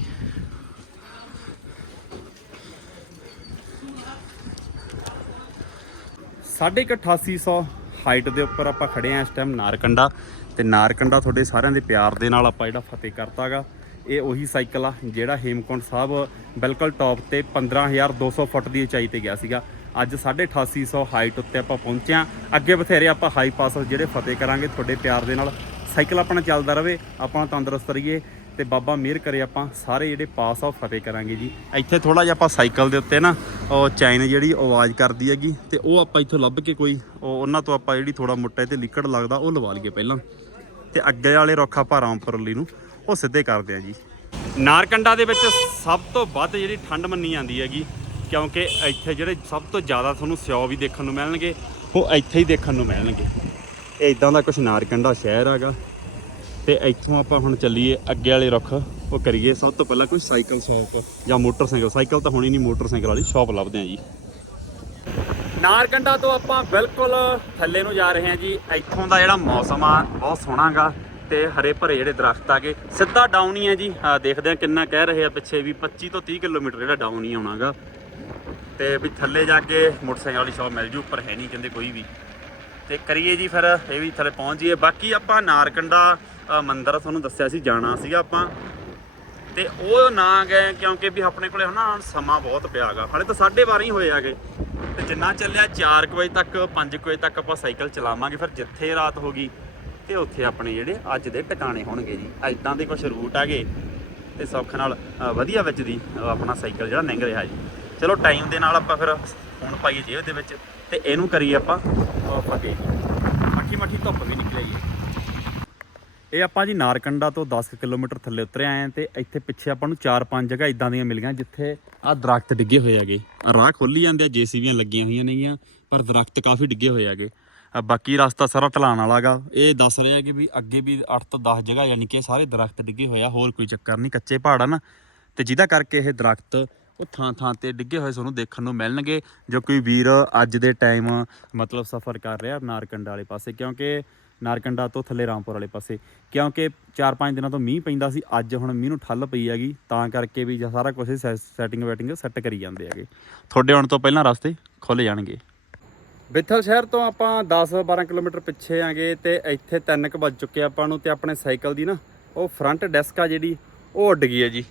ਸਾਢੇ ਕੁ 8800 ਹਾਈਟ ਦੇ ਉੱਪਰ ਆਪਾਂ ਖੜੇ ਆ ਇਸ ਟਾਈਮ ਨਾਰਕੰਡਾ ਤੇ ਨਾਰਕੰਡਾ ਤੁਹਾਡੇ ਸਾਰਿਆਂ ਦੇ ਪਿਆਰ ਦੇ ਨਾਲ ਆਪਾਂ ਜਿਹੜਾ ਫਤਿਹ ਕਰਤਾਗਾ, ਇਹ ਉਹੀ ਸਾਈਕਲ ਆ ਜਿਹੜਾ ਹੇਮਕੁੰਟ ਸਾਹਿਬ ਬਿਲਕੁਲ ਟੌਪ ਤੇ 15200 ਫੁੱਟ ਦੀ ਉਚਾਈ ਤੇ ਗਿਆ ਸੀਗਾ। ਅੱਜ 8800 ਹਾਈਟ ਉੱਤੇ ਆਪਾਂ ਪਹੁੰਚਿਆ ਅੱਗੇ ਬਥੇਰੇ ਆਪਾਂ ਹਾਈ ਪਾਸ ਜਿਹੜੇ ਫਤਿਹ ਕਰਾਂਗੇ ਤੁਹਾਡੇ ਪਿਆਰ ਦੇ ਨਾਲ। ਸਾਈਕਲ ਆਪਣਾ ਚੱਲਦਾ ਰਵੇ, ਆਪਾਂ ਤੰਦਰੁਸਤ ਰਹੀਏ ਤੇ ਬਾਬਾ ਮਿਹਰ ਕਰੇ ਆਪਾਂ ਸਾਰੇ ਜਿਹੜੇ ਪਾਸ ਆ ਉਹ ਫਤਿਹ ਕਰਾਂਗੇ ਜੀ। ਇੱਥੇ ਥੋੜਾ ਜਿਹਾ ਆਪਾਂ ਸਾਈਕਲ ਦੇ ਉੱਤੇ ਨਾ, ਉਹ ਚੈਨ ਜਿਹੜੀ ਆਵਾਜ਼ ਕਰਦੀ ਹੈਗੀ ਤੇ ਉਹ ਆਪਾਂ ਇੱਥੋਂ ਲੱਭ ਕੇ ਕੋਈ, ਉਹ ਉਹਨਾਂ ਤੋਂ ਆਪਾਂ ਜਿਹੜੀ ਥੋੜਾ ਮੋਟਾ ਤੇ ਲਿਕੜ ਲੱਗਦਾ, ਉਹ ਲਵਾ ਲਈਏ ਪਹਿਲਾਂ। ਤੇ ਅੱਗੇ ਵਾਲੇ ਰੁੱਖ ਆਪਾਂ ਰਾਮਪੁਰਲੀ ਨੂੰ ਉਹ ਸਿੱਧੇ ਕਰਦੇ ਆ ਜੀ। ਨਾਰਕੰਡਾ ਦੇ ਵਿੱਚ ਸਭ ਤੋਂ ਵੱਧ ਜਿਹੜੀ ਠੰਡ ਮੰਨੀ ਜਾਂਦੀ ਹੈਗੀ ਕਿਉਂਕਿ ਇੱਥੇ ਜਿਹੜੇ ਸਭ ਤੋਂ ਜ਼ਿਆਦਾ ਤੁਹਾਨੂੰ ਸਿਓ ਵੀ ਦੇਖਣ ਨੂੰ ਮਿਲਣਗੇ, ਉਹ ਇੱਥੇ ਹੀ ਦੇਖਣ ਨੂੰ ਮਿਲਣਗੇ। ਇਹ ਇਦਾਂ ਦਾ ਕੁਛ ਨਾਰਕੰਡਾ ਸ਼ਹਿਰ ਹੈਗਾ। ਤੇ ਇੱਥੋਂ ਆਪਾਂ ਹੁਣ ਚੱਲੀਏ ਅੱਗੇ ਵਾਲੇ ਰੁੱਖ, ਉਹ ਕਰੀਏ ਸਭ ਤੋਂ ਪਹਿਲਾਂ ਕੋਈ ਸਾਈਕਲ ਸ਼ਾਪ ਜਾਂ ਮੋਟਰਸਾਈਕਲ। ਸਾਈਕਲ ਤਾਂ ਹੋਣੀ ਨਹੀਂ, ਮੋਟਰਸਾਈਕਲ ਵਾਲੀ ਸ਼ਾਪ ਲੱਭਦੇ ਆ ਜੀ। ਨਾਰਕੰਡਾ ਤੋਂ ਆਪਾਂ ਬਿਲਕੁਲ ਥੱਲੇ ਨੂੰ ਜਾ ਰਹੇ ਹਾਂ ਜੀ। ਇੱਥੋਂ ਦਾ ਜਿਹੜਾ ਮੌਸਮ ਆ, ਬਹੁਤ ਸੋਹਣਾਗਾ ਤੇ ਹਰੇ ਭਰੇ ਜਿਹੜੇ ਦਰਖਤ ਆਗੇ ਸਿੱਧਾ ਡਾਊਨ ਹੀ ਹੈ ਜੀ। ਆ ਦੇਖਦੇ ਆ ਕਿੰਨਾ ਕਹਿ ਰਹੇ ਆ ਪਿੱਛੇ ਵੀ 25 ਤੋਂ 30 ਕਿਲੋਮੀਟਰ ਜਿਹੜਾ ਡਾਊਨ ਹੀ ਆਉਣਾਗਾ ਤੇ ਵੀ ਥੱਲੇ ਜਾ ਕੇ ਮੋਟਰਸਾਈਕਲ ਵਾਲੀ ਸ਼ਾਪ ਮਿਲ ਜੂ ਉੱਪਰ ਹੈ ਨਹੀਂ ਕਹਿੰਦੇ ਕੋਈ ਵੀ। ਤੇ ਕਰੀਏ ਜੀ ਫਿਰ ਇਹ ਵੀ ਥੱਲੇ ਪਹੁੰਚ ਜੀਏ ਬਾਕੀ ਆਪਾਂ ਨਾਰਕੰਡਾ ਅ, ਮੰਦਿਰ ਤੁਹਾਨੂੰ ਦੱਸਿਆ ਸੀ ਜਾਣਾ ਸੀਗਾ ਆਪਾਂ। ਤੇ ਉਹ ਨਾ ਗਏ ਕਿਉਂਕਿ ਵੀ ਆਪਣੇ ਕੋਲੇ ਹਨਾ ਸਮਾਂ ਬਹੁਤ ਪਿਆਗਾ ਹਲੇ ਤਾਂ 12:30 ਹੀ ਹੋਏ ਆਗੇ ਤੇ ਜਿੰਨਾ ਚੱਲਿਆ 4 ਵਜੇ ਤੱਕ 5 ਵਜੇ ਤੱਕ ਆਪਾਂ ਸਾਈਕਲ ਚਲਾਵਾਂਗੇ। ਫਿਰ ਜਿੱਥੇ ਰਾਤ ਹੋ ਗਈ ਤੇ ਉੱਥੇ ਆਪਣੇ ਜਿਹੜੇ ਅੱਜ ਦੇ ਟਿਕਾਣੇ ਹੋਣਗੇ ਜੀ। ਐਦਾਂ ਦੇ ਕੁਝ ਰੂਟ ਆਗੇ ਤੇ ਸੌਖ ਨਾਲ ਵਧੀਆ ਵਿੱਚ ਦੀ ਆਪਣਾ ਸਾਈਕਲ ਜਿਹੜਾ ਲੰਘ ਰਿਹਾ ਜੀ। ਚਲੋ ਟਾਈਮ ਦੇ ਨਾਲ ਆਪਾਂ ਫਿਰ ਫੋਨ ਪਾਈਏ ਜੇਬ ਦੇ ਵਿੱਚ ਤੇ ਇਹਨੂੰ ਕਰੀਏ ਆਪਾਂ ਫਗੇ ਮੱਠੀ ਮੱਠੀ ਧੁੱਪ ਵੀ ਨਿਕਲ ਆਈ ਇਹ ਆਪਾਂ ਜੀ ਨਾਰਕੰਡਾ ਤੋਂ 10 ਕਿਲੋਮੀਟਰ ਥੱਲੇ ਉਤਰੇ ਆਏ ਆਂ ਤੇ ਇੱਥੇ ਪਿੱਛੇ ਆਪਾਂ ਨੂੰ 4-5 ਜਗ੍ਹਾ ਇਦਾਂ ਦੀਆਂ ਮਿਲੀਆਂ ਜਿੱਥੇ ਆਹ ਦਰਖਤ ਡਿੱਗੇ ਹੋਏ ਹੈਗੇ। ਰਾਹ ਖੋਲੀ ਜਾਂਦੇ ਆ, ਜੀਸੀਬੀਆਂ ਲੱਗੀਆਂ ਹੋਈਆਂ ਨੇਗੀਆਂ, ਪਰ ਦਰਖਤ ਕਾਫੀ ਡਿੱਗੇ ਹੋਏ ਹੈਗੇ। ਬਾਕੀ ਰਸਤਾ ਸਾਰਾ ਢਲਾਣ ਵਾਲਾਗਾ ਇਹ ਦੱਸ ਰਿਹਾ ਕਿ ਵੀ ਅੱਗੇ ਵੀ 8 ਤੋਂ 10 ਜਗ੍ਹਾ ਯਾਨੀ ਕਿ ਸਾਰੇ ਦਰਖਤ ਡਿੱਗੇ ਹੋਏ ਆ, ਹੋਰ ਕੋਈ ਚੱਕਰ ਨਹੀਂ, ਕੱਚੇ ਪਹਾੜ ਆ ਨਾ। ਤੇ ਜਿਹਦਾ ਕਰਕੇ ਇਹ ਦਰਖਤ ਉਹ ਥਾਂ ਥਾਂ ਤੇ ਡਿੱਗੇ ਹੋਏ ਤੁਹਾਨੂੰ ਦੇਖਣ ਨੂੰ ਮਿਲਣਗੇ। ਜੋ ਕੋਈ ਵੀਰ ਅੱਜ ਦੇ ਟਾਈਮ ਮਤਲਬ ਸਫ਼ਰ ਕਰ ਰਿਹਾ ਨਾਰਕੰਡਾ ਵਾਲੇ ਪਾਸੇ, ਕਿਉਂਕਿ ਨਾਰਕੰਡਾ ਤੋਂ ਥੱਲੇ ਰਾਮਪੁਰ ਵਾਲੇ ਪਾਸੇ। ਕਿਉਂਕਿ 4-5 ਦਿਨਾਂ ਤੋਂ ਮੀਂਹ ਪੈਂਦਾ ਸੀ, ਅੱਜ ਹੁਣ ਮੀਂਹ ਨੂੰ ਠੱਲ ਪਈ ਹੈਗੀ, ਤਾਂ ਕਰਕੇ ਵੀ ਜਾਂ ਸਾਰਾ ਕੁਝ ਸੈਟਿੰਗ ਵੈਟਿੰਗ ਸੈੱਟ ਕਰੀ ਜਾਂਦੇ ਹੈਗੇ। ਤੁਹਾਡੇ ਆਉਣ ਤੋਂ ਪਹਿਲਾਂ ਰਸਤੇ ਖੁੱਲ ਜਾਣਗੇ। ਬਿੱਥਲ ਸ਼ਹਿਰ ਤੋਂ ਆਪਾਂ 10-12 ਕਿਲੋਮੀਟਰ ਪਿੱਛੇ ਆਂਗੇ ਤੇ ਇੱਥੇ 3 ਕੁ ਵੱਜ ਚੁੱਕੇ ਆਪਾਂ ਨੂੰ ਤੇ ਆਪਣੇ ਸਾਈਕਲ ਦੀ ਨਾ, ਉਹ ਫਰੰਟ ਡੈਸਕ ਆ ਜਿਹੜੀ, ਉਹ ਉੱਡ ਗਈ ਹੈ ਜੀ।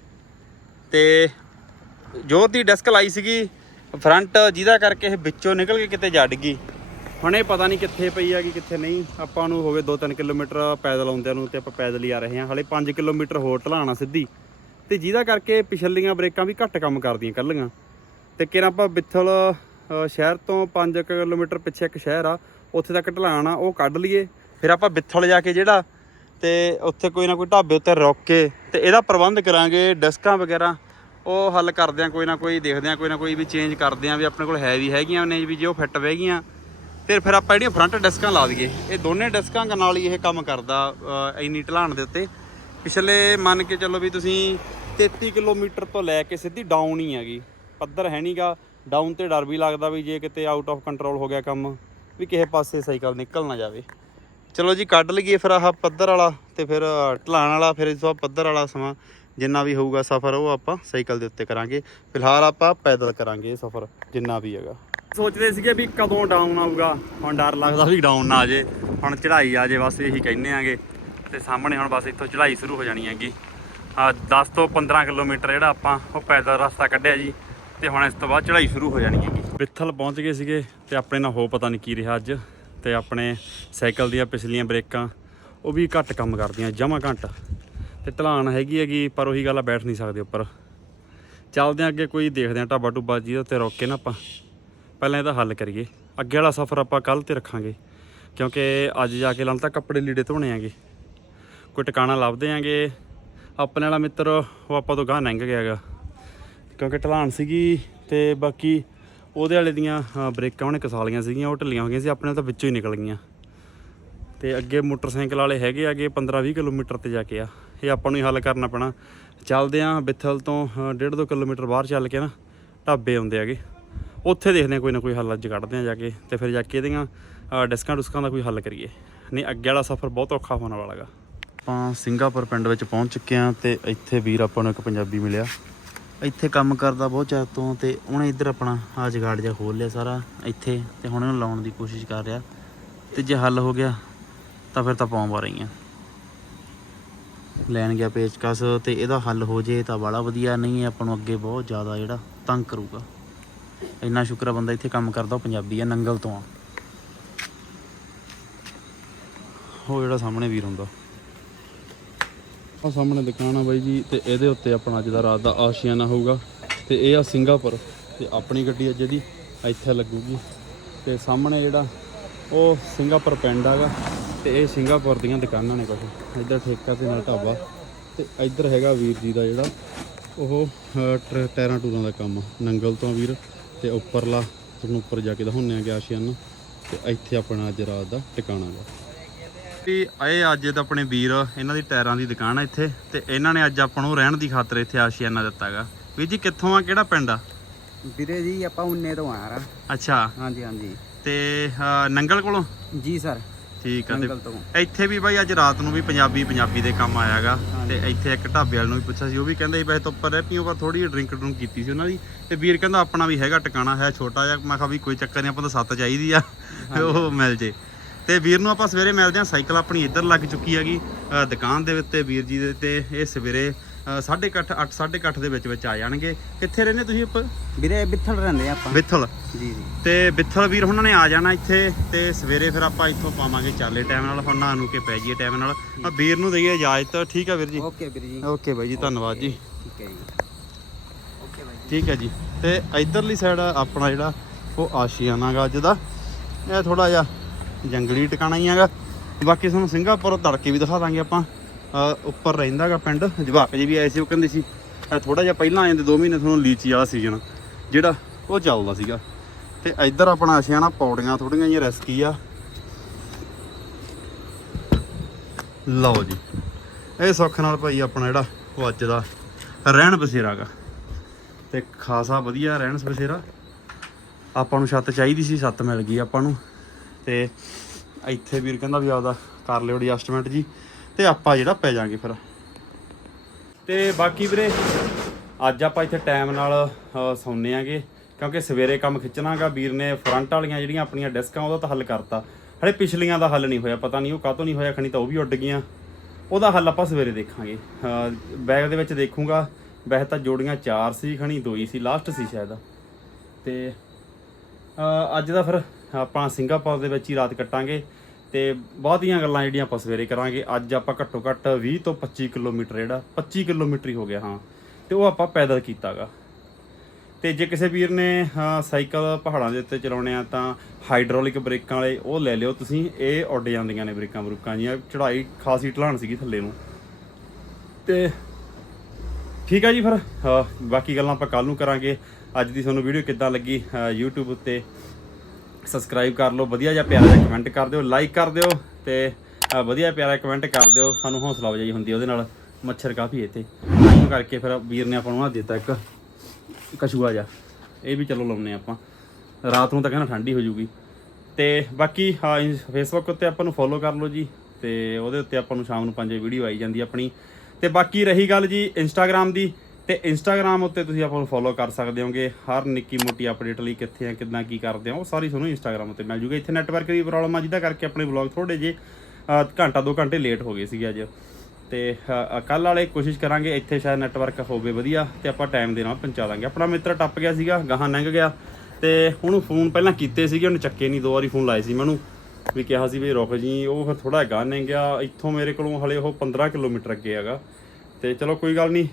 ਤੇ ਜੋ ਦੀ ਡੈਸਕ ਲਾਈ ਸੀਗੀ, ਫਰੰਟ ਜਿਹਦਾ ਕਰਕੇ ਇਹ ਵਿੱਚੋਂ ਨਿਕਲ ਕੇ ਕਿਤੇ ਜੜ ਗਈ। ਹੁਣ ਇਹ ਪਤਾ ਨਹੀਂ ਕਿੱਥੇ ਪਈ ਹੈਗੀ ਕਿੱਥੇ ਨਹੀਂ। ਆਪਾਂ ਨੂੰ ਹੋਵੇ ਗਏ 2-3 ਕਿਲੋਮੀਟਰ ਪੈਦਲ ਆਉਂਦਿਆਂ ਨੂੰ ਤੇ ਆਪਾਂ ਪੈਦਲ ਹੀ ਆ ਰਹੇ ਹਾਂ। ਹਲੇ 5 ਕਿਲੋਮੀਟਰ ਹੋਰ ਢਲਾਣਾ ਸਿੱਧੀ। ਤੇ ਜਿਹਦਾ ਕਰਕੇ ਪਿਛਲੀਆਂ ਬ੍ਰੇਕਾਂ ਵੀ ਘੱਟ ਕੰਮ ਕਰਦੀਆਂ ਕੱਲੀਆਂ ਤੇ ਕਿਰ ਆਪਾਂ ਬਿੱਥਲ ਸ਼ਹਿਰ ਤੋਂ 5 ਕਿਲੋਮੀਟਰ ਪਿੱਛੇ ਇੱਕ ਸ਼ਹਿਰ ਆ, ਉੱਥੇ ਤੱਕ ਢਲਾਣਾ ਉਹ ਕੱਢ ਲਈਏ। ਫਿਰ ਆਪਾਂ ਬਿੱਥਲ ਜਾ ਕੇ ਜਿਹੜਾ, ਤੇ ਉੱਥੇ ਕੋਈ ਨਾ ਕੋਈ ਢਾਬੇ ਉੱਤੇ ਰੁਕ ਕੇ ਤੇ ਇਹਦਾ ਪ੍ਰਬੰਧ ਕਰਾਂਗੇ, ਡਿਸਕਾਂ ਵਗੈਰਾ। ਉਹ ਹੱਲ ਕਰਦੇ ਆ, ਕੋਈ ਨਾ ਕੋਈ ਦੇਖਦੇ ਆ, ਕੋਈ ਨਾ ਕੋਈ ਵੀ ਚੇਂਜ ਕਰਦੇ ਆ ਵੀ ਆਪਣੇ ਕੋਲ ਹੈ ਵੀ ਹੈਗੀਆਂ ਨੇ ਵੀ ਜੇ ਉਹ ਫਿੱਟ ਬਹਿ ਗਈਆਂ। ਫਿਰ ਫਿਰ ਆਪਾਂ ਜਿਹੜੀਆਂ ਫਰੰਟ ਡਿਸਕਾਂ ਲਾ ਦਈਏ, ਇਹ ਦੋਨੇ ਡਿਸਕਾਂ ਨਾਲ ਹੀ ਇਹ ਕੰਮ ਕਰਦਾ ਇੰਨੀ ਢਲਾਣ ਦੇ ਉੱਤੇ। ਪਿਛਲੇ ਮੰਨ ਕੇ ਚੱਲੋ ਵੀ ਤੁਸੀਂ 33 ਕਿਲੋਮੀਟਰ ਤੋਂ ਲੈ ਕੇ ਸਿੱਧੀ ਡਾਊਨ ਹੀ ਹੈਗੀ। ਪੱਧਰ ਹੈ ਨਹੀਂਗਾ ਡਾਊਨ ਤੇ ਡਰ ਵੀ ਲੱਗਦਾ ਵੀ ਜੇ ਕਿਤੇ ਆਊਟ ਆਫ ਕੰਟਰੋਲ ਹੋ ਗਿਆ ਕੰਮ, ਵੀ ਕਿਸੇ ਪਾਸੇ ਸਾਈਕਲ ਨਿਕਲ ਨਾ ਜਾਵੇ। ਚਲੋ ਜੀ, ਕੱਢ ਲਈਏ ਫਿਰ ਆਹ ਪੱਧਰ ਵਾਲਾ ਤੇ ਫਿਰ ਢਲਾਣ ਵਾਲਾ, ਫਿਰ ਇਸ ਤੋਂ ਪੱਧਰ ਵਾਲਾ ਸਮਾਂ। ਜਿੰਨਾ ਵੀ ਹੋਊਗਾ ਸਫ਼ਰ, ਉਹ ਆਪਾਂ ਸਾਈਕਲ ਦੇ ਉੱਤੇ ਕਰਾਂਗੇ। ਫਿਲਹਾਲ ਆਪਾਂ ਪੈਦਲ ਕਰਾਂਗੇ ਇਹ ਸਫ਼ਰ, ਜਿੰਨਾ ਵੀ ਹੈਗਾ। ਸੋਚਦੇ ਸੀਗੇ ਵੀ ਕਦੋਂ ਡਾਊਨ ਆਊਗਾ। ਹੁਣ ਡਰ ਲੱਗਦਾ ਵੀ ਡਾਊਨ ਨਾ ਆ ਜੇ। ਹੁਣ ਚੜ੍ਹਾਈ ਆ ਜੇ, ਬਸ ਇਹੀ ਕਹਿੰਦੇ ਆਂਗੇ। ਤੇ ਸਾਹਮਣੇ ਹੁਣ ਬਸ ਇੱਥੋਂ ਚੜ੍ਹਾਈ ਸ਼ੁਰੂ ਹੋ ਜਾਣੀ ਹੈਗੀ। ਆ 10 ਤੋਂ 15 ਕਿਲੋਮੀਟਰ ਜਿਹੜਾ ਆਪਾਂ ਉਹ ਪੈਦਲ ਰਸਤਾ ਕੱਢਿਆ ਜੀ। ਤੇ ਹੁਣ ਇਸ ਤੋਂ ਬਾਅਦ ਚੜ੍ਹਾਈ ਸ਼ੁਰੂ ਹੋ ਜਾਣੀ ਹੈਗੀ। ਬਿੱਥਲ ਪਹੁੰਚ ਗਏ ਸੀਗੇ ਤੇ ਆਪਣੇ ਨਾਲ ਹੋ ਪਤਾ ਨਹੀਂ ਕੀ ਰਿਹਾ ਅੱਜ। ਤੇ ਆਪਣੇ ਸਾਈਕਲ ਦੀਆਂ ਪਿਛਲੀਆਂ ਬ੍ਰੇਕਾਂ, ਉਹ ਵੀ ਘੱਟ ਕੰਮ ਕਰਦੀਆਂ, ਜਮਾ ਘੱਟ। ਤੇ ਢਲਾਨ ਹੈਗੀ ਹੈਗੀ ਪਰ ਉਹੀ ਗੱਲ ਆ ਬੈਠ ਨਹੀਂ ਸਕਦੇ ਉੱਪਰ। ਚੱਲਦੇ ਆਂ ਅੱਗੇ ਕੋਈ ਦੇਖਦੇ ਆਂ ਢਾਬਾ ਟੁੱਬਾ ਜਿਹਦੇ ਉੱਤੇ ਰੋਕ ਕੇ ਨਾ ਆਪਾਂ। ਪਹਿਲਾਂ ਇਹਦਾ ਹੱਲ ਕਰੀਏ। ਅੱਗੇ ਵਾਲਾ ਸਫ਼ਰ ਆਪਾਂ ਕੱਲ ਤੇ ਰੱਖਾਂਗੇ ਕਿਉਂਕਿ ਅੱਜ ਜਾ ਕੇ ਲੰਨ ਤਾਂ ਕੱਪੜੇ ਲੀੜੇ ਧੋਣੇ ਆਂਗੇ। ਕੋਈ ਟਿਕਾਣਾ ਲੱਭਦੇ ਆਂਗੇ। ਆਪਣੇ ਵਾਲਾ ਮਿੱਤਰ ਉਹ ਆਪਾਂ ਤੋਂ ਗਾਂ ਲੰਘ ਗਿਆ ਹੈਗਾ। ਕਿਉਂਕਿ ਢਲਾਨ ਸੀਗੀ ਤੇ ਬਾਕੀ ਉਹਦੇ ਵਾਲੇ ਦੀਆਂ ਅ, ਬ੍ਰੇਕਾਂ ਉਹਨੇ ਕਸਾਲੀਆਂ ਸੀਗੀਆਂ ਉਹ ਢਿੱਲੀਆਂ ਹੋ ਗਈਆਂ ਸੀ ਆਪਣੇ ਤਾਂ ਵਿੱਚੋਂ ਹੀ ਨਿਕਲ ਗਈਆਂ। ਤੇ ਅੱਗੇ ਮੋਟਰਸਾਈਕਲ ਵਾਲੇ ਹੈਗੇ ਆਗੇ 15-20 ਕਿਲੋਮੀਟਰ ਤੇ ਜਾ ਕੇ ਆ। ਇਹ ਆਪਾਂ ਨੂੰ ਹੀ ਹੱਲ ਕਰਨਾ ਪੈਣਾ। ਚੱਲਦੇ ਆਂ ਬਿੱਥਲ ਤੋਂ 1.5-2 ਕਿਲੋਮੀਟਰ ਬਾਹਰ ਚੱਲ ਕੇ ਨਾ, ਢਾਬੇ ਆਉਂਦੇ ਹੈਗੇ। ਉੱਥੇ ਦੇਖਦੇ ਆ ਕੋਈ ਨਾ ਕੋਈ ਹੱਲ ਅੱਜ ਕੱਢਦੇ ਆ ਜਾ ਕੇ ਤੇ ਫਿਰ ਜਾ ਕੇ ਇਹਦੀਆਂ ਡਿਸਕਾਂ ਡੁਸਕਾਂ ਦਾ ਕੋਈ ਹੱਲ ਕਰੀਏ। ਨਹੀਂ, ਅੱਗੇ ਵਾਲਾ ਸਫ਼ਰ ਬਹੁਤ ਔਖਾ ਹੋਣ ਵਾਲਾ ਹੈਗਾ। ਆਪਾਂ ਸਿੰਗਾਪੁਰ ਪਿੰਡ ਵਿੱਚ ਪਹੁੰਚ ਚੁੱਕੇ ਆ ਤੇ ਇੱਥੇ ਵੀਰ ਆਪਾਂ ਨੂੰ ਇੱਕ ਪੰਜਾਬੀ ਮਿਲਿਆ। ਇੱਥੇ ਕੰਮ ਕਰਦਾ ਬਹੁਤ ਚਿਰ ਤੋਂ ਤੇ ਉਹਨੇ ਇੱਧਰ ਆਪਣਾ ਆ ਜਗਾੜ ਜਿਹਾ ਖੋਲ ਲਿਆ ਸਾਰਾ ਇੱਥੇ ਤੇ ਹੁਣ ਇਹਨੂੰ ਲਾਉਣ ਦੀ ਕੋਸ਼ਿਸ਼ ਕਰ ਰਿਹਾ। ਤੇ ਜੇ ਹੱਲ ਹੋ ਗਿਆ ਤਾਂ ਫਿਰ ਤਾਂ ਪਾਉਂ ਰਹੀਆਂ ਲੈਣ ਗਿਆ ਪੇਚਕਸ ਤੇ ਇਹਦਾ ਹੱਲ ਹੋ ਜੇ ਤਾਂ ਬੜਾ ਵਧੀਆ, ਨਹੀਂ ਆਪਾਂ ਨੂੰ ਅੱਗੇ ਬਹੁਤ ਜ਼ਿਆਦਾ ਜਿਹੜਾ ਤੰਗ ਕਰੂਗਾ। ਇੰਨਾ ਸ਼ੁਕਰ ਆ ਬੰਦਾ ਇੱਥੇ ਕੰਮ ਕਰਦਾ, ਉਹ ਪੰਜਾਬੀ ਆ, ਨੰਗਲ ਤੋਂ ਆ। ਉਹ ਜਿਹੜਾ ਸਾਹਮਣੇ ਵੀਰ ਹੁੰਦਾ। ਉਹ ਸਾਹਮਣੇ ਦੁਕਾਨ ਆ ਬਾਈ ਜੀ, ਤੇ ਇਹਦੇ ਉੱਤੇ ਆਪਣਾ ਅੱਜ ਦਾ ਰਾਤ ਦਾ ਆਸ਼ੀਆਨਾ ਹੋਊਗਾ। ਤੇ ਇਹ ਆ ਸਿੰਗਾਪੁਰ, ਤੇ ਆਪਣੀ ਗੱਡੀ ਅੱਜ ਜਿਹੜੀ ਇੱਥੇ ਲੱਗੂਗੀ। ਤੇ ਸਾਹਮਣੇ ਜਿਹੜਾ ਉਹ ਸਿੰਗਾਪੁਰ ਪਿੰਡ ਹੈਗਾ ਤੇ ਇਹ ਸਿੰਗਾਪੁਰ ਦੀਆਂ ਦੁਕਾਨਾਂ ਨੇ ਕੁਝ ਇੱਧਰ ਠੇਕਾ ਤੇ ਨਾਲ ਢਾਬਾ। ਤੇ ਇੱਧਰ ਹੈਗਾ ਵੀਰ ਜੀ ਦਾ ਜਿਹੜਾ ਉਹ ਟਾਇਰਾਂ ਟੂਰਾਂ ਦਾ ਕੰਮ। ਨੰਗਲ ਤੋਂ ਵੀਰ ਤੇ ਉੱਪਰਲਾ ਤੁਹਾਨੂੰ ਉੱਪਰ ਜਾ ਕੇ ਦਿਖਾਉਂਦੇ ਆ ਕਿ ਆਸ਼ੀਆਨਾ ਤੇ ਇੱਥੇ ਆਪਣਾ ਅੱਜ ਰਾਤ ਦਾ ਟਿਕਾਣਾ ਗਾ। ਵੀ ਇਹ ਅੱਜ ਤਾਂ ਆਪਣੇ ਵੀਰ ਇਹਨਾਂ ਦੀ ਟਾਇਰਾਂ ਦੀ ਦੁਕਾਨ ਆ ਇੱਥੇ। ਤੇ ਇਹਨਾਂ ਨੇ ਅੱਜ ਆਪਾਂ ਨੂੰ ਰਹਿਣ ਦੀ ਖਾਤਰ ਇੱਥੇ ਆਸ਼ੀਆਨਾ ਦਿੱਤਾਗਾ ਵੀਰ ਜੀ ਕਿੱਥੋਂ ਆ? ਕਿਹੜਾ ਪਿੰਡ ਆ? ਵੀਰੇ ਜੀ ਆਪਾਂ ਉਨੇ ਤੋਂ ਆ ਯਾਰ ਅੱਛਾ। ਹਾਂਜੀ ਹਾਂਜੀ। ਤੇ ਨੰਗਲ ਕੋਲੋਂ? ਜੀ ਸਰ। ਠੀਕ ਆ ਤੇ ਤੋਂ। ਇੱਥੇ ਵੀ ਬਾਈ ਅੱਜ ਰਾਤ ਨੂੰ ਵੀ ਪੰਜਾਬੀ ਪੰਜਾਬੀ ਦੇ ਕੰਮ ਆਇਆਗਾ ਤੇ ਇੱਥੇ ਇੱਕ ਢਾਬੇ ਵਾਲ ਨੂੰ ਵੀ ਪੁੱਛਿਆ ਸੀ ਉਹ ਵੀ ਕਹਿੰਦੇ ਸੀ ਵੈਸੇ ਤਾਂ ਉੱਪਰ ਰਹਿ ਪੀਓ ਪਰ ਥੋੜੀ ਜਿਹੀ ਡਰਿੰਕ ਡਰੂੰਕ ਕੀਤੀ ਸੀ ਉਹਨਾਂ ਦੀ। ਤੇ ਵੀਰ ਕਹਿੰਦਾ ਆਪਣਾ ਵੀ ਹੈਗਾ ਟਿਕਾਣਾ ਹੈ ਛੋਟਾ ਜਿਹਾ। ਮੈਂ ਕਿਹਾ ਵੀ ਕੋਈ ਚੱਕਰ ਨਹੀਂ ਆਪਾਂ ਤਾਂ ਸੱਤ ਚਾਹੀਦੀ ਆ। ਉਹ ਮਿਲ ਜੇ। ਤੇ ਵੀਰ ਨੂੰ ਆਪਾਂ ਸਵੇਰੇ ਮਿਲਦੇ ਆ ਸਾਈਕਲ ਆਪਣੀ ਇੱਧਰ ਲੱਗ ਚੁੱਕੀ ਹੈਗੀ ਅ, ਦੁਕਾਨ ਦੇ ਉੱਤੇ ਵੀਰ ਜੀ ਦੇ ਤੇ ਇਹ ਸਵੇਰੇ 8:30 8 8:30 ਦੇ ਵਿੱਚ ਵਿੱਚ ਆ ਜਾਣਗੇ। ਕਿੱਥੇ ਰਹਿੰਦੇ ਤੁਸੀਂ ਉੱਪਰ ਵੀਰੇ ਬਿੱਥਲ ਰਹਿੰਦੇ ਆਪਾਂ। ਬਿੱਥਲ? ਜੀ ਜੀ। ਤੇ ਬਿੱਥਲ ਵੀਰ ਉਹਨਾਂ ਨੇ ਆ ਜਾਣਾ ਇੱਥੇ ਤੇ ਸਵੇਰੇ ਫਿਰ ਆਪਾਂ ਇੱਥੋਂ ਪਾਵਾਂਗੇ ਚਾਲੇ ਟਾਈਮ ਨਾਲ ਹੁਣ ਨਹਾ ਨੂੰ ਕੇ ਪੈ ਜੀਏ ਟਾਈਮ ਨਾਲ। ਆ ਵੀਰ ਨੂੰ ਦਈਏ ਇਜਾਜ਼ਤ ਠੀਕ ਆ ਵੀਰ ਜੀ? ਓਕੇ ਵੀਰ ਜੀ। ਓਕੇ ਬਾਈ ਜੀ ਧੰਨਵਾਦ ਜੀ। ਠੀਕ ਹੈ ਜੀ। ਓਕੇ ਬਾਈ ਠੀਕ ਹੈ ਜੀ। ਤੇ ਇਧਰਲੀ ਸਾਈਡ ਆਪਣਾ ਜਿਹੜਾ ਉਹ ਆਸ਼ੀਆਨਾ ਗਾ ਅੱਜ ਦਾ। ਇਹ ਥੋੜਾ ਜਿਹਾ ਜੰਗਲੀ ਟਿਕਾਣਾ ਹੀ ਹੈਗਾ। ਬਾਕੀ ਤੁਹਾਨੂੰ ਸਿੰਗਾਪੁਰ ਤੜਕੇ ਵੀ ਦਿਖਾ ਦਾਂਗੇ ਆਪਾਂ। ਉੱਪਰ ਰਹਿੰਦਾਗਾ ਪਿੰਡ, ਜਵਾਕ ਜੀ ਵੀ ਆਏ ਸੀ, ਉਹ ਕਹਿੰਦੇ ਸੀ ਥੋੜਾ ਜਿਹਾ ਪਹਿਲਾਂ ਆ ਜਾਂਦੇ 2 ਮਹੀਨੇ ਤੁਹਾਨੂੰ ਲੀਚੀ ਵਾਲਾ ਸੀਜ਼ਨ ਜਿਹੜਾ ਉਹ ਚੱਲਦਾ ਸੀਗਾ। ਤੇ ਇੱਧਰ ਆਪਣਾ ਆਸ਼ੀਆਨਾ ਪੌੜੀਆਂ ਥੋੜੀਆਂ ਜਿਹੀਆਂ ਰਿਸਕੀ ਆ। ਲਓ ਜੀ, ਇਹ ਸੁੱਖ ਨਾਲ ਭਾਈ ਆਪਣਾ ਜਿਹੜਾ ਉਹ ਅੱਜ ਦਾ ਰਹਿਣ ਬਸੇਰਾ ਗਾ ਤੇ ਖਾਸਾ ਵਧੀਆ ਰਹਿਣ ਬਸੇਰਾ। ਆਪਾਂ ਨੂੰ ਛੱਤ ਚਾਹੀਦੀ ਸੀ, ਛੱਤ ਮਿਲ ਗਈ ਆਪਾਂ ਨੂੰ। ਤੇ ਇੱਥੇ ਵੀਰ ਕਹਿੰਦਾ ਵੀ ਆਪਦਾ ਕਰ ਲਿਓ ਐਡਜਸਟਮੈਂਟ ਜੀ। ਤੇ ਆਪਾਂ ਜਿਹੜਾ ਪੈ ਜਾਾਂਗੇ ਫਿਰ। ਤੇ ਬਾਕੀ ਵੀਰੇ ਅੱਜ ਆਪਾਂ ਇੱਥੇ ਟਾਈਮ ਨਾਲ ਅ, ਸੌਂਦੇ ਆਂਗੇ ਕਿਉਂਕਿ ਸਵੇਰੇ ਕੰਮ ਖਿੱਚਣਾਗਾ ਵੀਰ ਨੇ ਫਰੰਟ ਵਾਲੀਆਂ ਜਿਹੜੀਆਂ ਆਪਣੀਆਂ ਡਿਸਕਾਂ ਉਹਦਾ ਤਾਂ ਹੱਲ ਕਰਤਾ। ਹਲੇ ਪਿਛਲੀਆਂ ਦਾ ਹੱਲ ਨਹੀਂ ਹੋਇਆ ਪਤਾ ਨਹੀਂ ਉਹ ਕਾਹਤੋਂ ਨਹੀਂ ਹੋਇਆ ਖਣੀ ਤਾਂ ਉਹ ਵੀ ਉੱਡ ਗਈਆਂ। ਉਹਦਾ ਹੱਲ ਆਪਾਂ ਸਵੇਰੇ ਦੇਖਾਂਗੇ। ਬੈਗ ਦੇ ਵਿੱਚ ਦੇਖੂੰਗਾ। ਵੈਸੇ ਤਾਂ ਜੋੜੀਆਂ ਚਾਰ ਸੀ ਖਣੀ ਦੋ ਹੀ ਸੀ ਲਾਸਟ ਸੀ ਸ਼ਾਇਦ। ਤੇ ਅੱਜ ਦਾ ਫਿਰ ਆਪਾਂ ਸਿੰਗਾਪੁਰ ਦੇ ਵਿੱਚ ਹੀ ਰਾਤ ਕੱਟਾਂਗੇ। ਤੇ ਬਹੁਤੀਆਂ ਗੱਲਾਂ ਜਿਹੜੀਆਂ ਆਪਾਂ ਸਵੇਰੇ ਕਰਾਂਗੇ। ਅੱਜ ਆਪਾਂ ਘੱਟੋ ਘੱਟ 20 ਤੋਂ 25 ਕਿਲੋਮੀਟਰ ਜਿਹੜਾ 25 ਕਿਲੋਮੀਟਰ ਹੀ ਹੋ ਗਿਆ ਹਾਂ। ਤੇ ਉਹ ਆਪਾਂ ਪੈਦਲ ਕੀਤਾਗਾ। ਤੇ ਜੇ ਕਿਸੇ ਵੀਰ ਨੇ ਸਾਈਕਲ ਪਹਾੜਾਂ ਦੇ ਉੱਤੇ ਚਲਾਉਣੇ ਆ ਤਾਂ ਹਾਈਡ੍ਰੋਲਿਕ ਬ੍ਰੇਕਾਂ ਵਾਲੇ ਉਹ ਲੈ ਲਿਓ ਤੁਸੀਂ। ਇਹ ਉੱਡ ਜਾਂਦੀਆਂ ਨੇ ਬ੍ਰੇਕਾਂ ਬਰੂਕਾਂ ਜੀਆਂ। ਚੜਾਈ ਖਾਸੀ ਢਲਾਣ ਸੀਗੀ ਥੱਲੇ ਨੂੰ। ਤੇ ਠੀਕ ਆ ਜੀ ਫਿਰ। ਬਾਕੀ ਗੱਲਾਂ ਆਪਾਂ ਕੱਲ ਨੂੰ ਕਰਾਂਗੇ। ਅੱਜ ਦੀ ਤੁਹਾਨੂੰ ਵੀਡੀਓ ਕਿੱਦਾਂ ਲੱਗੀ ਅ, YouTube ਉੱਤੇ। ਸਬਸਕ੍ਰਾਈਬ ਕਰ ਲਓ, ਵਧੀਆ ਜਿਹਾ ਪਿਆਰਾ ਜਿਹਾ ਕਮੈਂਟ ਕਰ ਦਿਓ ਲਾਈਕ ਕਰ ਦਿਓ ਤੇ ਵਧੀਆ ਪਿਆਰਾ ਕਮੈਂਟ ਕਰ ਦਿਓ। ਸਾਨੂੰ ਹੌਸਲਾ ਵਜਾਈ ਹੁੰਦੀ ਉਹਦੇ ਨਾਲ, ਮੱਛਰ ਕਾਫੀ ਇੱਥੇ। ਉਹਨੂੰ ਕਰਕੇ ਫਿਰ ਵੀਰ ਨੇ ਆਪਾਂ ਨੂੰ ਆ ਦਿੱਤਾ ਇੱਕ ਕਛੂਆ ਜਿਹਾ। ਇਹ ਵੀ ਚਲੋ ਲਾਉਨੇ ਆਪਾਂ। ਰਾਤ ਨੂੰ ਤਾਂ ਕਹਿੰਦਾ ਠੰਡੀ ਹੋ ਜੂਗੀ ਤੇ ਬਾਕੀ, ਹਾਂ ਫੇਸਬੁੱਕ ਉੱਤੇ ਆਪਾਂ ਨੂੰ ਫੋਲੋ ਕਰ ਲਓ ਜੀ। ਤੇ ਉਹਦੇ ਉੱਤੇ ਆਪਾਂ ਨੂੰ ਸ਼ਾਮ ਨੂੰ 5 ਵੀਡੀਓ ਆਈ ਜਾਂਦੀ ਆਪਣੀ। ਤੇ ਬਾਕੀ ਰਹੀ ਗੱਲ ਜੀ ਇੰਸਟਾਗ੍ਰam ਦੀ। ਤੇ ਇੰਸਟਾਗ੍ਰam ਉੱਤੇ ਤੁਸੀਂ ਆਪਾਂ ਨੂੰ ਫੋਲੋ ਕਰ ਸਕਦੇ ਹੋਗੇ। ਹਰ ਨਿੱਕੀ ਮੋਟੀ ਅਪਡੇਟ ਲਈ ਕਿੱਥੇ ਆ, ਕਿੱਦਾਂ ਕੀ ਕਰਦੇ ਆ, ਉਹ ਸਾਰੀ ਤੁਹਾਨੂੰ ਇੰਸਟਾਗ੍ਰam ਉੱਤੇ ਮਿਲ ਜੂਗਾ। ਇੱਥੇ ਨੈਟਵਰਕ ਦੀ ਪ੍ਰੋਬਲਮ ਆ, ਜਿਹਦਾ ਕਰਕੇ ਆਪਣੇ ਵਲੌਗ ਥੋੜੇ ਜੇ ਘੰਟਾ ਦੋ ਘੰਟੇ ਲੇਟ ਹੋ ਗਏ ਸੀਗੇ ਅੱਜ। ਤੇ ਕੱਲ ਵਾਲੇ ਕੋਸ਼ਿਸ਼ ਕਰਾਂਗੇ ਇੱਥੇ ਸ਼ਾਇਦ ਨੈਟਵਰਕ ਹੋਵੇ ਵਧੀਆ ਤੇ ਆਪਾਂ ਟਾਈਮ ਦੇ ਨਾਲ ਪਹੁੰਚਾ ਦਾਂਗੇ। ਆਪਣਾ ਮਿੱਤਰ ਟੱਪ ਗਿਆ ਸੀਗਾ, ਗਾਹਾਂ ਲੰਘ ਗਿਆ। ਤੇ ਉਹਨੂੰ ਫੋਨ ਪਹਿਲਾਂ ਕੀਤੇ ਸੀਗੇ, ਉਹਨੇ ਚੱਕੇ ਨਹੀਂ ਦੋ ਵਾਰੀ ਫੋਨ ਲਾਏ ਸੀ ਮੈਨੂੰ। ਵੀ ਕਿਹਾ ਸੀ ਵੀ ਰੁਕ ਜੀ, ਉਹ ਫਿਰ ਥੋੜਾ ਗਾਹ ਨੇ ਗਿਆ। ਇੱਥੋਂ ਮੇਰੇ ਕੋਲੋਂ ਹਲੇ ਉਹ 15 ਕਿਲੋਮੀਟਰ ਅੱਗੇ ਹੈਗਾ। ਤੇ ਚਲੋ ਕੋਈ ਗੱਲ ਨਹੀਂ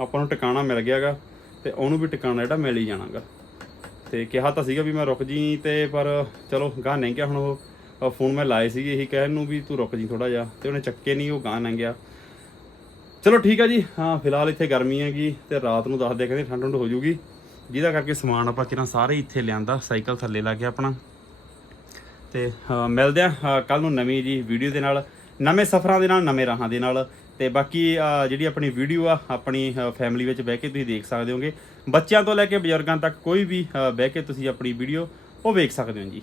ਆਪਾਂ ਨੂੰ ਟਿਕਾਣਾ ਮਿਲ ਗਿਆਗਾ ਤੇ ਉਹਨੂੰ ਵੀ ਟਿਕਾਣਾ ਜਿਹੜਾ ਮਿਲ ਹੀ ਜਾਣਾਗਾ। ਤੇ ਕਿਹਾ ਤਾਂ ਸੀਗਾ ਵੀ ਮੈਂ ਰੁਕ ਜੀ ਤੇ ਪਰ ਚਲੋ ਗਾਹ ਨਹੀਂ ਗਿਆ ਹੁਣ ਉਹ। ਫੋਨ ਮੈਂ ਲਾਏ ਸੀਗੇ ਇਹੀ ਕਹਿਣ ਨੂੰ ਵੀ ਤੂੰ ਰੁਕ ਜੀ ਥੋੜਾ ਜਿਹਾ ਤੇ ਉਹਨੇ ਚੱਕੇ ਨਹੀਂ ਉਹ ਗਾਹ ਨਹੀਂ ਗਿਆ। ਚਲੋ ਠੀਕ ਆ ਜੀ ਹਾਂ ਫਿਲਹਾਲ ਇੱਥੇ ਗਰਮੀ ਹੈਗੀ ਤੇ ਰਾਤ ਨੂੰ ਦੱਸਦੇ ਕਹਿੰਦੇ ਠੰਡ ਠੰਡ ਹੋ ਜੂਗੀ। ਜਿਹਦਾ ਕਰਕੇ ਸਮਾਨ ਆਪਾਂ ਕਿਰਾਂ ਸਾਰੇ ਇੱਥੇ ਲਿਆਂਦਾ ਸਾਈਕਲ ਥੱਲੇ ਲਾ ਕੇ ਆਪਣਾ। ਤੇ ਹਾਂ, ਮਿਲਦੇ ਆ ਕੱਲ ਨੂੰ ਨਵੀਂ ਜੀ ਵੀਡੀਓ ਦੇ ਨਾਲ ਨਵੇਂ ਸਫ਼ਰਾਂ ਦੇ ਨਾਲ ਨਵੇਂ ਰਾਹਾਂ ਦੇ ਨਾਲ। ਤੇ ਬਾਕੀ ਜਿਹੜੀ ਆਪਣੀ ਵੀਡੀਓ ਆ, ਆਪਣੀ ਫੈਮਿਲੀ ਵਿੱਚ ਬਹਿ ਕੇ ਤੁਸੀਂ ਦੇਖ ਸਕਦੇ ਹੋਗੇ। ਬੱਚਿਆਂ ਤੋਂ ਲੈ ਕੇ ਬਜ਼ੁਰਗਾਂ ਤੱਕ ਕੋਈ ਵੀ ਬਹਿ ਕੇ ਤੁਸੀਂ ਆਪਣੀ ਵੀਡੀਓ ਉਹ ਵੇਖ ਸਕਦੇ ਹੋ ਜੀ।